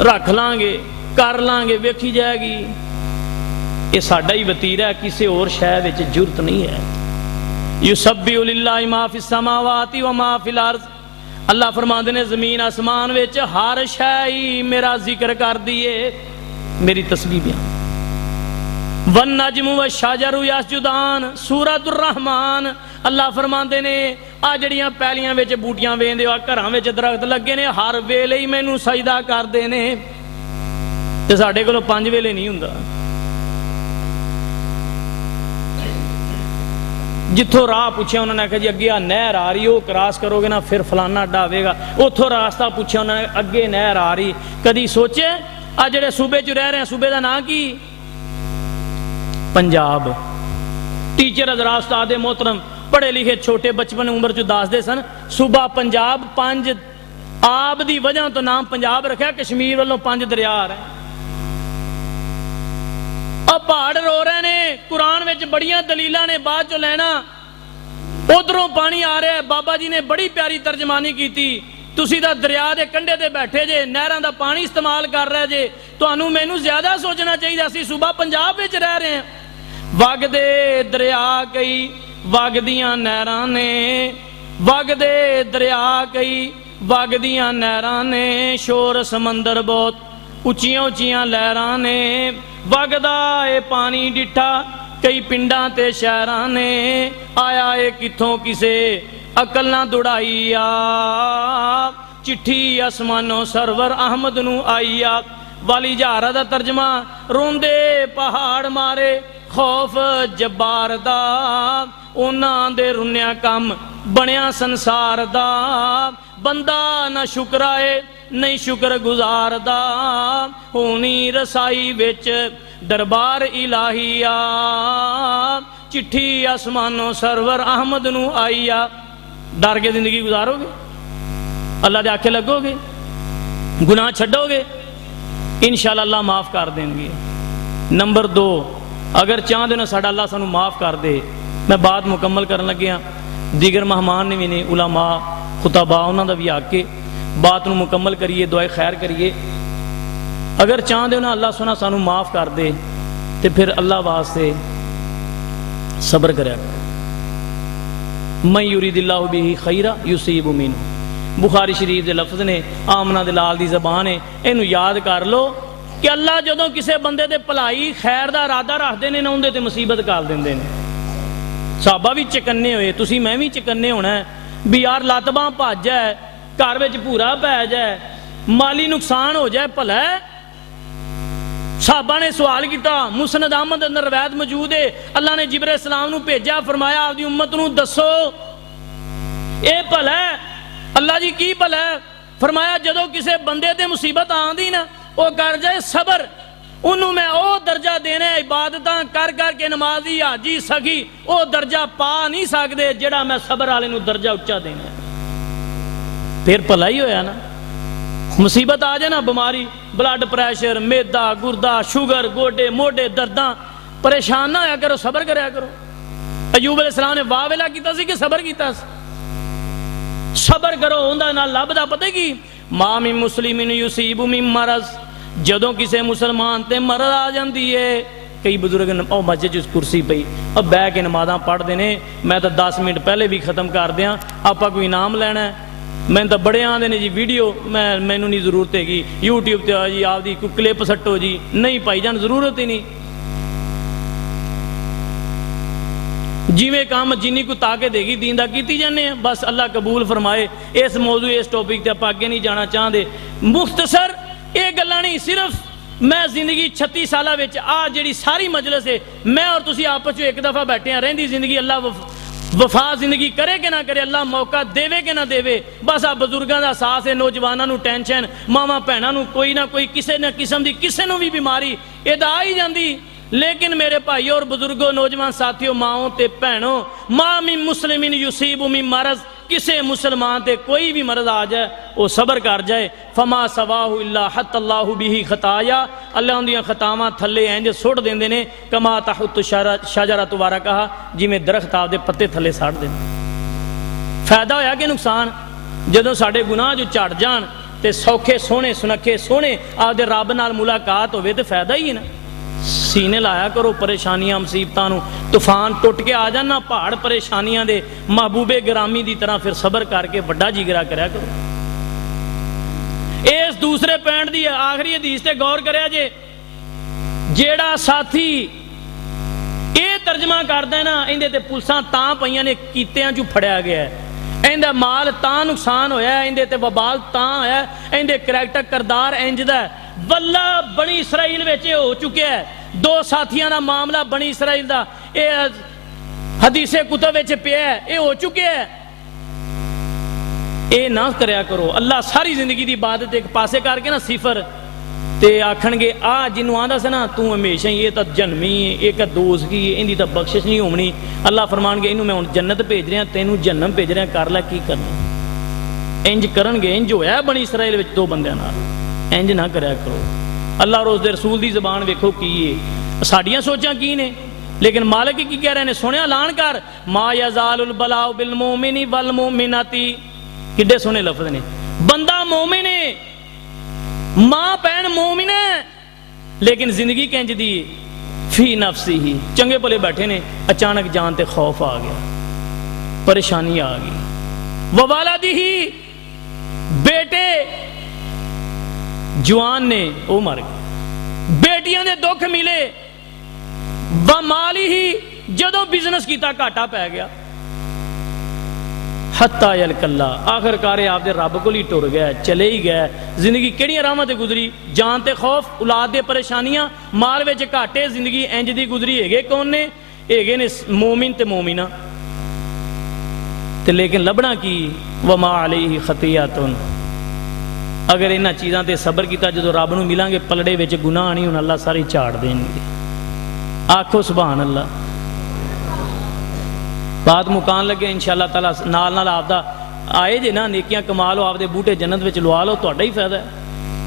रख लांगे, कर लांगे वेखी जाएगी। ये साडा ही वतीरा है, किसी और शय विच जुरत नहीं है। युसब्बिहु लिल्लाहि मा फिस समावाति व मा फिल अर्ज़। अल्लाह फरमाते ने ज़मीन आसमान विच हर शय ही मेरा जिक्र कर दिए, मेरी तस्बीह बयान। वन नजमु व शजरु यसजुदान सूरतुर रहमान। अल्लाह फरमाते ने आ जड़ियां पैलियां विच बूटियां वेंदे हो, घरां विच दरख्त लगे ने, हर वेले ही मैनू सजदा करदे ने। ते साडे कोलों 5 वेले नहीं हुंदा। जिथों राह पूछया उन्होंने आख्या जी अगे आ नहर आ रही, वो क्रॉस करोगे ना फिर फलाना अड्डा आवेगा। उथों रास्ता पूछया उन्होंने, अगे नहर आ रही। कदी सोचे आ जेड़े सूबे च रह रहे हैं, सूबे का नाम की? पंजाब। टीचर हज़रात उस्ताद मोहतरम पढ़े लिखे छोटे बचपन उम्र च दसदे सन, सूबा पंजाब 5 आब की वजह तो नाम पंजाब रखा, कश्मीर वालों 5 दरिया आ रहे। अब पहाड़ रो रहे ने, कुरान में बड़ियां दलीलां ने, बाद चो लेना। उधरों पानी आ रहा है, बाबा जी ने बड़ी प्यारी तर्जमानी की थी। तुसी तां दरिया के कंढे ते बैठे जे, नहरां दा पानी इस्तेमाल कर रहे जे, तुहानू मैनू ज्यादा सोचना चाहिए। असीं सूबा पंजाब विच रह रहे हैं। वगदे दरिया कई वगदियां नहरां ने, वगदे दरिया कई वगदियां नहरां ने, शोर समंदर बहुत उच्चियां उच्चियां लहरां ने, वगदा ए पानी डिठा कई पिंडां ते शहरां ने, आया ए किथों किसे अकल ना दुड़ाई आ, चिट्ठी आसमानों सरवर अहमद नू आई आ। वाली जहारा दा तर्जमा, रोंदे पहाड़ मारे खौफ जब्बार दा, उन्हां दे रुन्या कम बनया संसार दा, बंदा ना शुकराए नहीं शुक्र गुजार दा, होनी रसाई विच दरबार इलाहिया, चिट्ठी आसमानों सरवर अहमद नू आई आ। डर के जिंदगी गुजारोगे, अल्लाह दे आखे लगोगे, गुनाह छड्डोगे, इंशाअल्लाह अल्लाह माफ़ कर देंगे। नंबर 2, अगर चाहते ना साडा अल्लाह सानू माफ़ कर दे, मैं बात मुकम्मल करन लग्या, दीगर मेहमान ने भी ने, उलमा खुतबा उन्हां दा भी आके बात नू मुकम्मल करिए, दुआए खैर करिए। अगर चाहते हो ना अल्लाह सोना सानू माफ़ कर दे, तो फिर अल्लाह वास्ते सब्र करया करो। मैं युरीदिल्लाहु बिही खैरा युसीबु मिन्हु। बुखारी शरीफ के लफ्ज़ ने, आमना दे लाल दी ज़बान है, इनू याद कर लो कि अल्लाह जदों किसी बंदे दे भलाई खैर का इरादा रखते हैं ना, उहदे ते मुसीबत कर देंदे ने। साहबा भी चकन्ने होए, तुसी मैं भी चकन्ने होना है भी यार लत्त बांह भज जाए, घर में भूरा पै जाए, माली नुकसान हो जाए, भला है। साहबा ने सवाल किया, मुसनद अहमद अंदर रवायत मौजूद है, अल्लाह ने जिब्राइल सलाम नू भेजा, फरमाया आपकी उम्मत नू दसो ये भला है। अल्लाह जी की भला है? फरमाया जदों किसी बंदे ते मुसीबत आंदी ना, वो कर जाए सबर, उन्होंने मैं वो दर्जा देना है, इबादत कर करके नमाजी हाजी सखी वो दर्जा पा नहीं सकते जिहड़ा मैं सबर वाले नू दर्जा उच्चा देना है। फिर भला ही होया ना। मुसीबत आ जाए ना, बीमारी, ब्लड प्रैशर, मेदा, गुरदा, शुगर, गोडे मोडे दर्दां, परेशान ना होया करो, सबर करया करो। अयूब अलैहिस्सलाम ने वाह वेला कीता सी कि सबर कीता सी? सबर करो, उहदा नाल लभदा पता की मां मिन मुस्लिमिन युसीबु मिन मरज़, जदों किसी मुसलमान ते मरद आ जाती है। कई बजुर्ग मस्जिद च कुर्सी पई अब बह के नमाज़ां पढ़ते हैं, मैं तो 10 मिनट पहले भी खत्म कर दियाँ, आपां कोई इनाम लैना है। मैं तो बड़े आते ने जी वीडियो, मैनू नहीं जरूरत हैगी, यूट्यूब पर जी आपकी कोई क्लिप सट्टो जी, नहीं पाई जान, जरूरत ही नहीं। जिमें काम जिन्नी को ताकत देगी दीन दा कीती जाने, बस अल्लाह कबूल फरमाए। इस मौजू इस टॉपिक पर आप अगे नहीं जाना चाहते। मुख्तसर ये गल्लां नहीं, सिर्फ मैं जिंदगी 36 साल आ जी सारी मजलिस है, मैं और तुसी आपस में एक दफ़ा बैठे हैं, रहिंदी जिंदगी अल्लाह वफा जिंदगी करे कि ना करे, अल्लाह मौका देवे कि ना देवे। बस आ बजुर्गों का साथ है, नौजवानों को टेंशन, मावां भैनों कोई ना कोई किसी न किस्म की किसी भी बीमारी ये आ ही जाती। लेकिन मेरे भाइयों और बुजुर्गों, नौजवान साथियों, माओ ते भैनों, मां मिन मुस्लिमिन युसीबु मिन मरज़, किसी मुसलमान ते कोई भी मरद आ जाए वो सबर कर जाए। फमा सवाहु इल्ला हत्तल्लाहु बिही खताया, अल्लाह उनदियां खतावां थले इंज सुट देंदे ने, कमा तहुत शजरतु वारकहा, जिवें दरख्त आपदे पत्ते थले सट देंदे। फायदा होया कि नुकसान? जदों साडे गुनाह जो झड़ जान ਤੇ ਸੌਖੇ ਸੋਹਣੇ ਸੁਨੱਖੇ ਸੋਹਣੇ ਆਪਦੇ ਰੱਬ ਨਾਲ ਮੁਲਾਕਾਤ ਹੋਵੇ ਤੇ ਫਾਇਦਾ ਹੀ ਹੈ ਨਾ। ਸੀਨੇ ਲਾਇਆ ਕਰੋ ਪਰੇਸ਼ਾਨੀਆਂ ਮੁਸੀਬਤਾਂ ਨੂੰ, ਤੂਫਾਨ ਟੁੱਟ ਕੇ ਆ ਜਾਣ ਨਾ ਪਹਾੜ ਪਰੇਸ਼ਾਨੀਆਂ ਦੇ, ਮਹਿਬੂਬੇ ਗਰਾਮੀ ਦੀ ਤਰ੍ਹਾਂ ਫਿਰ ਸਬਰ ਕਰਕੇ ਵੱਡਾ ਜਿਗਰਾ ਕਰਿਆ ਕਰੋ। ਇਸ ਦੂਸਰੇ ਪੈਂਟ ਦੀ ਆਖਰੀ ਹਦੀਸ ਤੇ ਗੌਰ ਕਰਿਆ ਜੇ, ਜਿਹੜਾ ਸਾਥੀ ਇਹ ਤਰਜਮਾ ਕਰਦਾ ਨਾ ਇਹਦੇ ਤੇ ਪੁਲਸਾਂ ਤਾਂ ਪਈਆਂ ਨੇ ਕੀਤਿਆਂ 'ਚੋਂ ਫੜਿਆ ਗਿਆ, ਇਹਦਾ ਮਾਲ ਤਾਂ ਨੁਕਸਾਨ ਹੋਇਆ, ਇਹਦੇ ਤੇ ਵਬਾਲ ਤਾਂ ਹੋਇਆ, ਇਹਦੇ ਕਰੈਕਟਰ ਕਰਦਾਰ ਇੰਜ ਦਾ। ਵੱਲਾ ਬਣੀ ਇਸਰਾਈਲ ਵਿੱਚ ਇਹ ਹੋ ਚੁੱਕਿਆ, ਦੋ ਸਾਥੀਆਂ ਦਾ ਮਾਮਲਾ ਬਣੀ ਇਸਰਾਈਲ ਦਾ ਇਹ ਹਦੀਸੇ ਕੁਤਬ ਵਿੱਚ ਪਿਆ, ਇਹ ਹੋ ਚੁੱਕਿਆ। ਇਹ ਨਾ ਕਰਿਆ ਕਰੋ। ਅੱਲਾ ਸਾਰੀ ਜ਼ਿੰਦਗੀ ਦੀ ਇਬਾਦਤ ਇੱਕ ਪਾਸੇ ਕਰਕੇ ਨਾ ਸਿਫਰ ਤੇ ਆਖਣਗੇ ਆ ਜਿਹਨੂੰ ਆਂਦਾ ਸੀ ਨਾ ਤੂੰ ਹਮੇਸ਼ਾ ਹੀ ਇਹ ਤਾਂ ਜਨਮੀ ਹੈ, ਇਹ ਦੋਜ਼ਗੀ ਹੈ, ਇਹਦੀ ਤਾਂ ਬਖਸ਼ਿਸ਼ ਨਹੀਂ ਹੋਣੀ। ਅੱਲਾ ਫਰਮਾਨਗੇ ਇਹਨੂੰ ਮੈਂ ਹੁਣ ਜੰਨਤ ਭੇਜ ਰਿਹਾ, ਤੈਨੂੰ ਜਹੰਨਮ ਭੇਜ ਰਿਹਾ, ਕਰ ਲੈ ਕੀ ਕਰਨਾ। ਇੰਜ ਕਰਨਗੇ। ਇੰਜ ਹੋਇਆ ਬਣੀ ਇਸਰਾਈਲ ਵਿੱਚ ਦੋ ਬੰਦਿਆਂ ਨਾਲ। ਇੰਜ ਨਾ ਕਰਿਆ ਕਰੋ। ਅੱਲਾ ਔਰ ਉਸਦੇ ਰਸੂਲ ਦੀ ਜ਼ਬਾਨ ਵੇਖੋ ਕੀ ਹੈ, ਸਾਡੀਆਂ ਸੋਚਾਂ ਕੀ ਨੇ, ਲੇਕਿਨ ਮਾਲਕ ਕੀ ਕਹਿ ਰਹੇ ਨੇ ਸੁਣਿਆ। ਐਲਾਨ ਕਰ ਮਾ ਯਜ਼ਾਲੁਲ ਬਲਾਉ ਬਿਲ ਮੁमिनी वल मुमिनाती, किड्डे सोहने लफ्ज ने। बंदा मोमिन है, मां भैन मोमिन है, लेकिन जिंदगी किंज दी फी नफ्सी ही। चंगे भले बैठे ने, अचानक जान ते खौफ आ गया, परेशानी आ गई। ववाला दी ही बेटे जवान ने वो मर गए, बेटियां दे दुख मिले। वमाली ही जदों बिजनेस किया घाटा पै गया। हत्ता यल कल्ला आखिरकार आपदे रब कोल ही टुर गया, चले ही गया। जिंदगी किहड़ियां राहां ते गुजरी, जान ते खौफ, औलाद दे परेशानियां, माल विच घाटे, जिंदगी इंज दी गुजरी। हैगे कौन ने? हैगे ने मोमिन ते मोमिना। ते लेकिन लभना की वमा अलैहि खतियातुन। अगर इन्हां चीज़ां ते सबर कीता, जदों रब नूं मिलांगे पलड़े विच गुनाह नहीं हुण अल्लाह सारी झाड़ देणगे। आखो सुभान अल्लाह। बात मुकान लगे इंशाअल्लाह ताला नाल नाल आपदा आए जे ना नेकियां कमा लो, आपदे बूटे जन्नत विच लवा लो, तुहाडा ही फायदा है।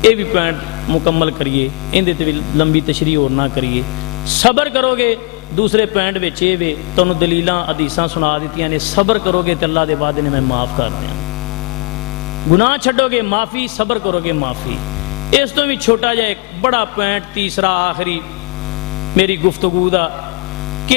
ये भी पॉइंट मुकम्मल करिए, इहदे ते भी लंबी तशरीह होर ना करिए। सबर करोगे, दूसरे पॉइंट विच ये वे तुहानूं दलीलां हदीसां सुना दित्तियां ने, सबर करोगे तो अल्लाह दे वादे ने मैं माफ़ कर दियां। गुनाह छड्डोगे माफ़ी, सबर करोगे माफ़ी। इस तो भी छोटा जिहा एक बड़ा पॉइंट तीसरा आखिरी मेरी गुफ्तगू दा कि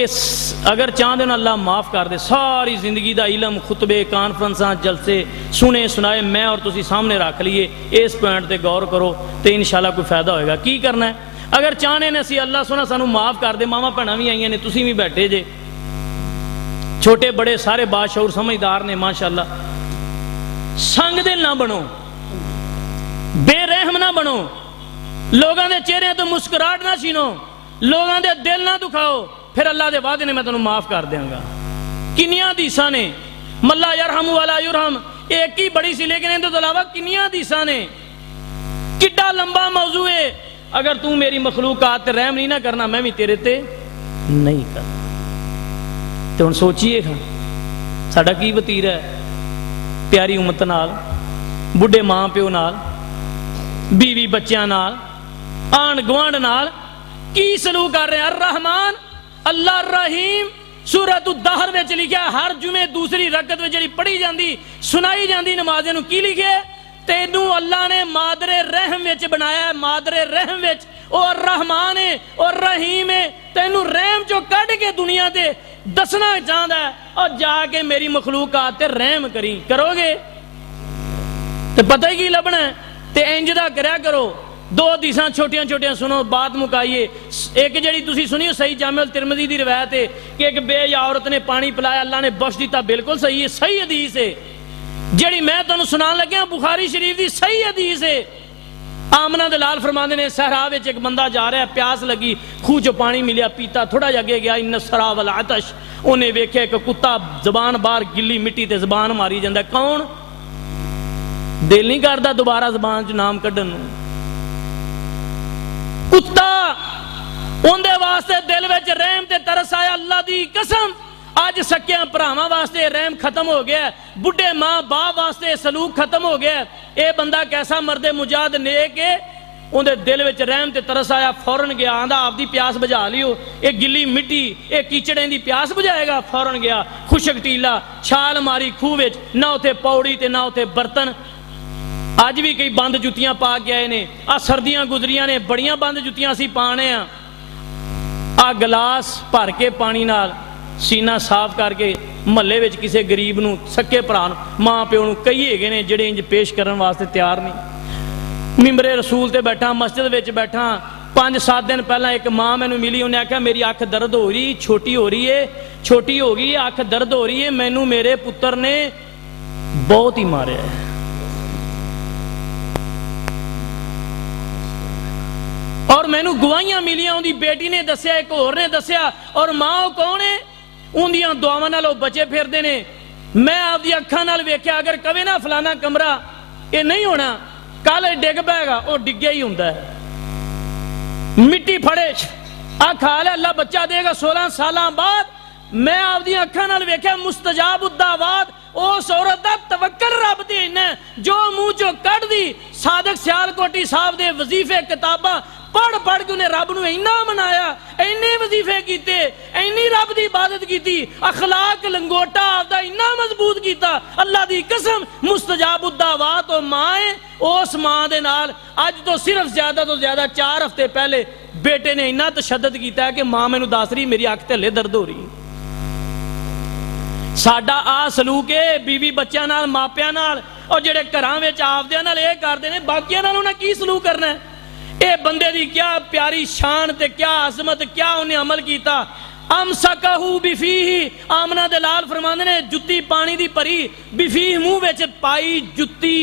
अगर चाहते हो अल्लाह माफ़ कर दे, सारी जिंदगी का इलम, खुतबे, कानफ्रेंसा, जलसे सुने सुनाए मैं और तुसी सामने रख लीए। इस पॉइंट पर गौर करो तो इंशाअल्लाह कोई फायदा होएगा। की करना है? अगर चाहने ने असी अल्लाह सोना सानू माफ़ कर दे, मावां भैणां भी आईयां ने, तुसी भी बैठे जे, छोटे बड़े सारे बाशऊर समझदार ने माशाअल्लाह। संग दिल ना बनो, बेरहम ना बनो, लोगों के चेहरे तो मुस्कुराहट ना छीनो, लोगों के दिल ना दुखाओ, फिर अल्लाह के वादे ने मैं तुहानूं माफ़ कर देंगा। किनियां हदीसां ने, मल्ला यरहमु वला युरहम एक ही बड़ी सी, लेकिन इहदे तो अलावा किनियां हदीसां ने। किड्डा लंबा मौजू है। अगर तू मेरी मखलूकात ते रहम नहीं ना करना, मैं भी तेरे ते नहीं करना। तो हुण सोचिए खां साडा की वतीरा है प्यारी उम्मत नाल, बुढ़े मां प्यो नाल, बीवी बच्चों नाल, आण गुआंढ नाल की सलूक कर रहे हैं। रहमान अल्लाह रहीम सूरत दहर में लिखा, हर जुमे दूसरी रकत में जी पढ़ी जाती सुनाई जाती नमाज़ नूं की लिखे, तेनू अल्लाह ने मादरे रहम विच बनाया है। मादरे रहम विच और रहमान है और रहीम है, तेनू रहम चो कढ़ के दुनिया ते दसना चाहता है और जाके मेरी मखलूकात ते रहम करी। करोगे तो पता ही की लभना है। ते इंज दा करया करो। दो हदीसां छोटियां छोटियां सुनो, बात मुकाइए। एक जी तुसी सुनियो सही जामे तिरमिज़ी की रिवायत है कि एक बेया औरत ने पानी पिलाया, अल्लाह ने बख्श दिता। बिल्कुल सही है, सही हदीस है। जी मैं तुहानूं सुनान लग्या बुखारी शरीफ की सही हदीस है। आमना दे लाल फरमांदे ने सहरा विच एक बंदा जा रहा, प्यास लगी, खूह चो पानी मिलिया, पीता, थोड़ा जिहा अगे गया, इन सरा वल आतश, उन्हें वेख्या एक कुत्ता जबान बाहर गिली मिट्टी ते जबान मारी जांदा। कौन? दिल नहीं करदा दोबारा जबान च नाम कढण नूं। कुत्ता, उनदे वास्ते दिल विच रहम ते तरस आया। अल्लाह दी कसम अज सकिया भरावां वास्ते रहम खत्म हो गया, बुढ़े मां बाप वास्ते सलूक खत्म हो गया। ये बंदा कैसा मर्दे मुजाहिद नेक है, उनके दिल विच रहम ते तरस आया, फौरन गया, आंदा आपदी प्यास बुझा लियो। ये गिली मिट्टी, ये कीचड़े दी प्यास बुझाएगा? फौरन गया, खुशक टीला, छाल मारी खूह विच, ना उथे पौड़ी ते ना उथे बर्तन। अज भी कई बंद जुत्तियां पा के आए ने। आ सर्दियां गुजरियां ने, बड़ियां बंद जुत्तियां असीं पाने आ गिलास भर के पानी नाल सीना साफ करके महल्ले विच किसी गरीब नूं, सक्के भरा माँ प्यो नूं, कई हैगे ने जिहड़े इंज पेश करन वास्ते तैयार नहीं। मिंबरे रसूल ते बैठा, मस्जिद विच बैठा, 5-7 दिन पहला एक माँ मैनू मिली, उन्हें आख्या मेरी अख दर्द हो रही, छोटी हो रही है, छोटी हो गई है, अख दर्द हो रही है, मैनू मेरे पुत्र ने बहुत ही मारिया है। और मैनू गवाहियां मिलियां, उनकी बेटी ने दसिया, एक होर ने दसिया, और माँ कौन है, उनदियां दुआवां नाल बचे फिरदे ने। मैं आपदी अखां नाल वेख्या, अगर कवे ना फलाना कमरा ये नहीं होना, कल डिग पैगा, वो डिग्या ही हुंदा है। मिट्टी फड़े आ खा ले, अल्लाह बच्चा देगा 16 साल बाद। मैं आपदी अखां नाल वेख्या मुस्तजाब उद्दावात, उस औरत दा तवक्कल रब ते इन्ना जो मुंह चो कढ़ दी। सादक सियालकोटी साहब दे वजीफे किताबां पढ़ पढ़ के उन्हें रब नूं इन्ना मनाया, इन्ने वजीफे कीते, इन्नी रब दी इबादत कीती, अखलाक लंगोटा आपदा इन्ना मजबूत कीता। अल्लाह दी कसम मुस्तजाब उद्दावात ओ मां है। उस मां दे नाल अज तो सिर्फ ज्यादा तो ज्यादा 4 हफ्ते पहले बेटे ने इन्ना तशद्दद किया है कि मां मैनू दस रही मेरी अख ते हले दर्द हो रही। साडा आ सलूक है बीवी बच्चों नाल, मापियां नाल, और जेड़े घरां विच आपदे नाल ये करदे ने, बाकियां नाल उन्हां की सलूक करना है। ये बंदे दी क्या प्यारी शान ते क्या अजमत, क्या उन्हें अमल किया। अमसकहू बिफीही, आमना दे लाल फरमांदे ने जुत्ती पानी दी भरी, बिफीही मुंह विच पाई जुत्ती,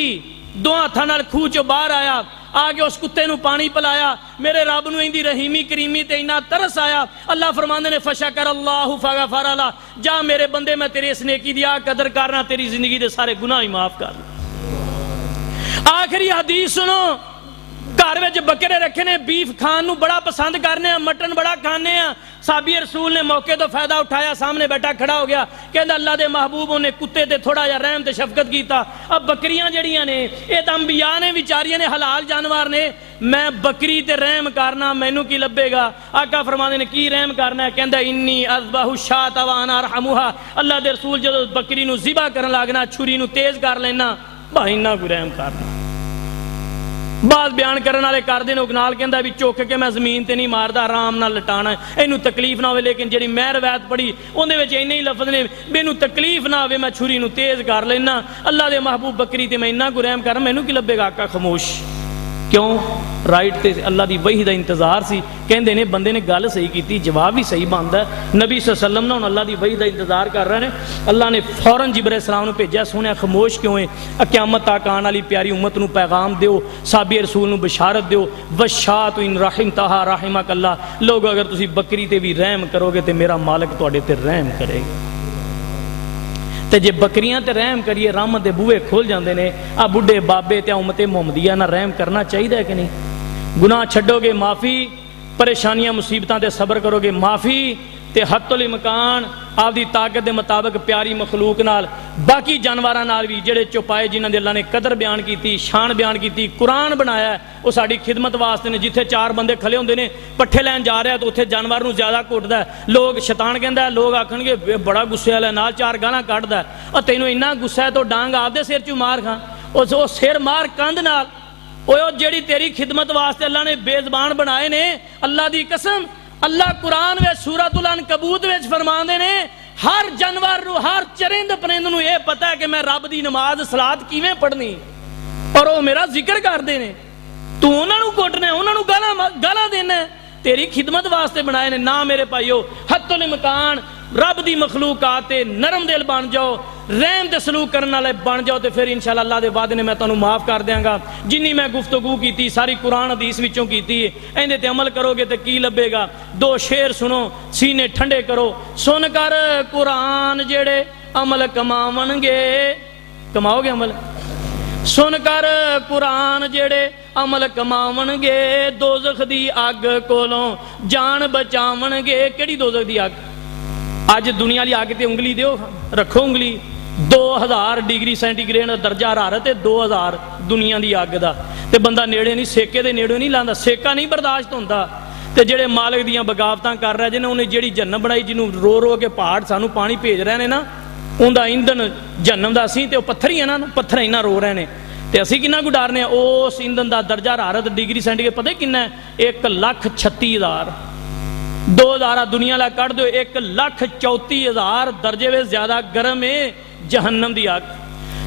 दो हाथां नाल खूह चों बाहर आया, आके उस कुत्ते नूं पानी पिलाया। मेरे रब नूं इंदी रहीमी करीमी ते इन्ना तरस आया। अल्लाह फरमांदे ने फशकर अल्लाहु फगफर ला, जा मेरे बंदे मैं तेरी इस नेकी दी आ कदर करना, तेरी जिंदगी दे सारे गुनाह ही माफ कर। आखिरी हदीस सुनो, घर में बकरे रखे ने, बीफ खान नूं बड़ा पसंद करने, मटन बड़ा खाने। साबी रसूल ने मौके तो फायदा उठाया, सामने बैठा खड़ा हो गया, कहता अल्लाह दे महबूब उन्हें कुत्ते ते थोड़ा जा रहम ते शफकत कीता। अब बकरियां जड़ियां ने ये तो अंबिया ने, विचारियां ने, हलाल जानवर ने, मैं बकरी ते रहम करना मैनू की लभेगा। आका फरमाते ने की रहम करना है, कहता इन्नी अज़बहु शात व अना अरहमुहा, अल्लाह दे रसूल जो बकरी नूं ज़िबा करन लगना, छुरी नूं तेज कर लेना, भाई इन्ना कोई रहम करना। बात बयान करने वाले करते हैं, नाल कहता भी चुक के मैं जमीन ते नहीं मारदा, आराम नाल लटाना, इनू तकलीफ ना हो। लेकिन जी मैं रवायत पढ़ी उन्हें इन्ने ही लफज ने, मैनू तकलीफ ना हो, मैं छुरी नूं तेज कर लेना। अल्लाह दे महबूब बकरी ते मैं इन्ना को रहम कर, मैनू की लभेगा। आका खामोश क्यों? राइट ते अल्लाह दी वही दा इंतजार सी। कहते ने बंदे ने गल सही की, जवाब भी सही बनता है। नबी सल्लल्लाहु अलैहि वसल्लम अल्लाह की वही का इंतजार कर रहे हैं। अल्लाह ने फौरन जिब्राइल सलाम ने भेजा, सुनिया खामोश क्यों है? क़यामत तक आने वाली प्यारी उम्मत नूं पैगाम दिओ, साबी रसूल नूं बशारत दिओ, वशात इन राहिम तहा राहिमक अल्लाह। लोग अगर तुसी बकरी ते भी रहम करोगे तो मेरा मालिक तुहाडे ते रहम करेगा। तो जे बकरियां ते रहम करिए, रहमत दे बूहे खुल जाते हैं। आ बुढ़े बाबे ते उम्मते मुहम्मदिया ना रहम करना चाहिए कि नहीं? गुनाह छड्डोगे माफ़ी, परेशानियां मुसीबतां ते सब्र करोगे माफ़ी, ते हत्तुल इमकान आपदी ताकत के मुताबिक प्यारी मखलूक नाल, बाकी जानवरां नाल भी जेड़े चुपाए जिन्हां दी अल्लाह ने कदर बयान की, शान बयान की, कुरान बनाया वो साड़ी खिदमत वास्ते ने। जिथे 4 बंदे खले होंदे ने, पट्ठे लैन जा रहे तो उत्थे जानवर नूं ज़्यादा घुटदा है। लोग शैतान कहंदा, लोग आखणगे बड़ा गुस्से वाला, नाल 4 गालां कढदा, और तैनूं इन्ना गुस्सा है तो डांग आपदे सिर चों मार खां, उस सिर मार कंध नाल। ओए जेड़ी तेरी खिदमत वास्ते अल्लाह ने बेज़बान बनाए ने, अल्लाह दी कसम, अल्लाह कुरान में सूरतुल अनकबूत में फरमाते ने, हर जानवर नूं, हर चरिंद परिंद नूं यह पता है कि मैं रब दी नमाज सलात किवें पढ़नी, और वो मेरा जिक्र करते हैं। तू उन्हां नूं कुटना, उन्हां नूं गालां देना, तेरी खिदमत वास्ते बनाए ने। ना मेरे भाईओ, हत्तुल इमकान रब दी मखलूकात नरम दिल बन जाओ, रहम ते सलूक करने वाले बन जाओ, तो फिर इंशाअल्लाह अल्लाह दे वादे ने मैं तुहानूं माफ़ कर देंगा। जिन्नी मैं गुफ्तगू की सारी कुरान हदीस विचों की, इहदे ते अमल करोगे तो की लभेगा। 2 शेर सुनो, सीने ठंडे करो। सुन कर कुरान जेड़े अमल कमावणगे, कमाओगे अमल? सुन कर कुरान जेड़े अमल कमावणगे, दोज़ख दी अग कोलों जान बचावणगे। किहड़ी दोज़ख दी अग? अज दुनिया वाली अग ते उंगली दिओ, रखो उंगली, 2000 डिग्री सेंटीग्रेड का दर्जा हरारत है, 2000 दुनिया की अग का, तो बंदा नेड़े नहीं, सेके दे नेड़े नहीं लांदा, सेका नहीं बर्दाश्त होंदा। तो जेड़े मालिक दियां बगावतां कर रहे जिन्हें उन्हें जेड़ी जन्नत बनाई, जिन्हों रो रो के पहाड़ सानू पानी भेज रहे हैं ना, उनका ईंधन जन्नत दा सी, ते पत्थर ही है ना, पत्थर इन्ना रो रहे हैं। तो असी किन्ना को डरने उस ईंधन का दर्जा हरारत डिग्री सेंटीग्रेड पता किन्ना है? 1,36,000। 2,000 दुनिया ला कट दो, 1,34,000 दर्जे वे ज्यादा गर्म है जहन्नम दी अग।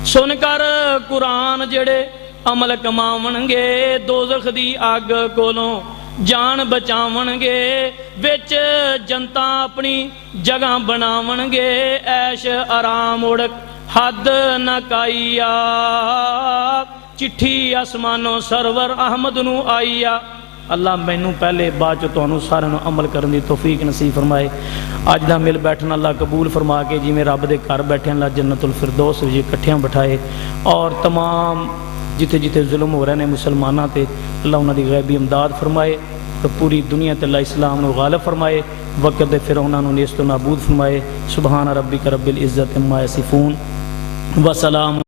सुनकर कुरान जेड़े अमल कमावणगे दोज़ख दी अग कोलों जान बचावणगे, विच जनता अपनी जगह बनावणगे, ऐश आराम उड़क हद न काईया, चिट्ठी आसमानों सरवर अहमद नू आईया। अल्लाह मैनू पहले बाद चो तुहानू सारिआं नू अमल करने की तौफीक नसीब फरमाए। अज दा मिल बैठना अल्लाह कबूल फरमा के जिमें रब दे घर बैठे अल्लाह जन्नतुल फिरदौस विच इकट्ठियां बिठाए, और तमाम जिथे जिथे जुल्म हो रहे हैं मुसलमानों ते अल्लाह उन्हां दी गैबी इमदाद फरमाए, तो पूरी दुनिया ते अल्लाह इस्लाम नू गालिब फरमाए, वक्त दे फिरौना नू नेस्त नाबूद फरमाए। सुबहान रब्बिक रब्बिल इज्जति अम्मा यसिफून व सलाम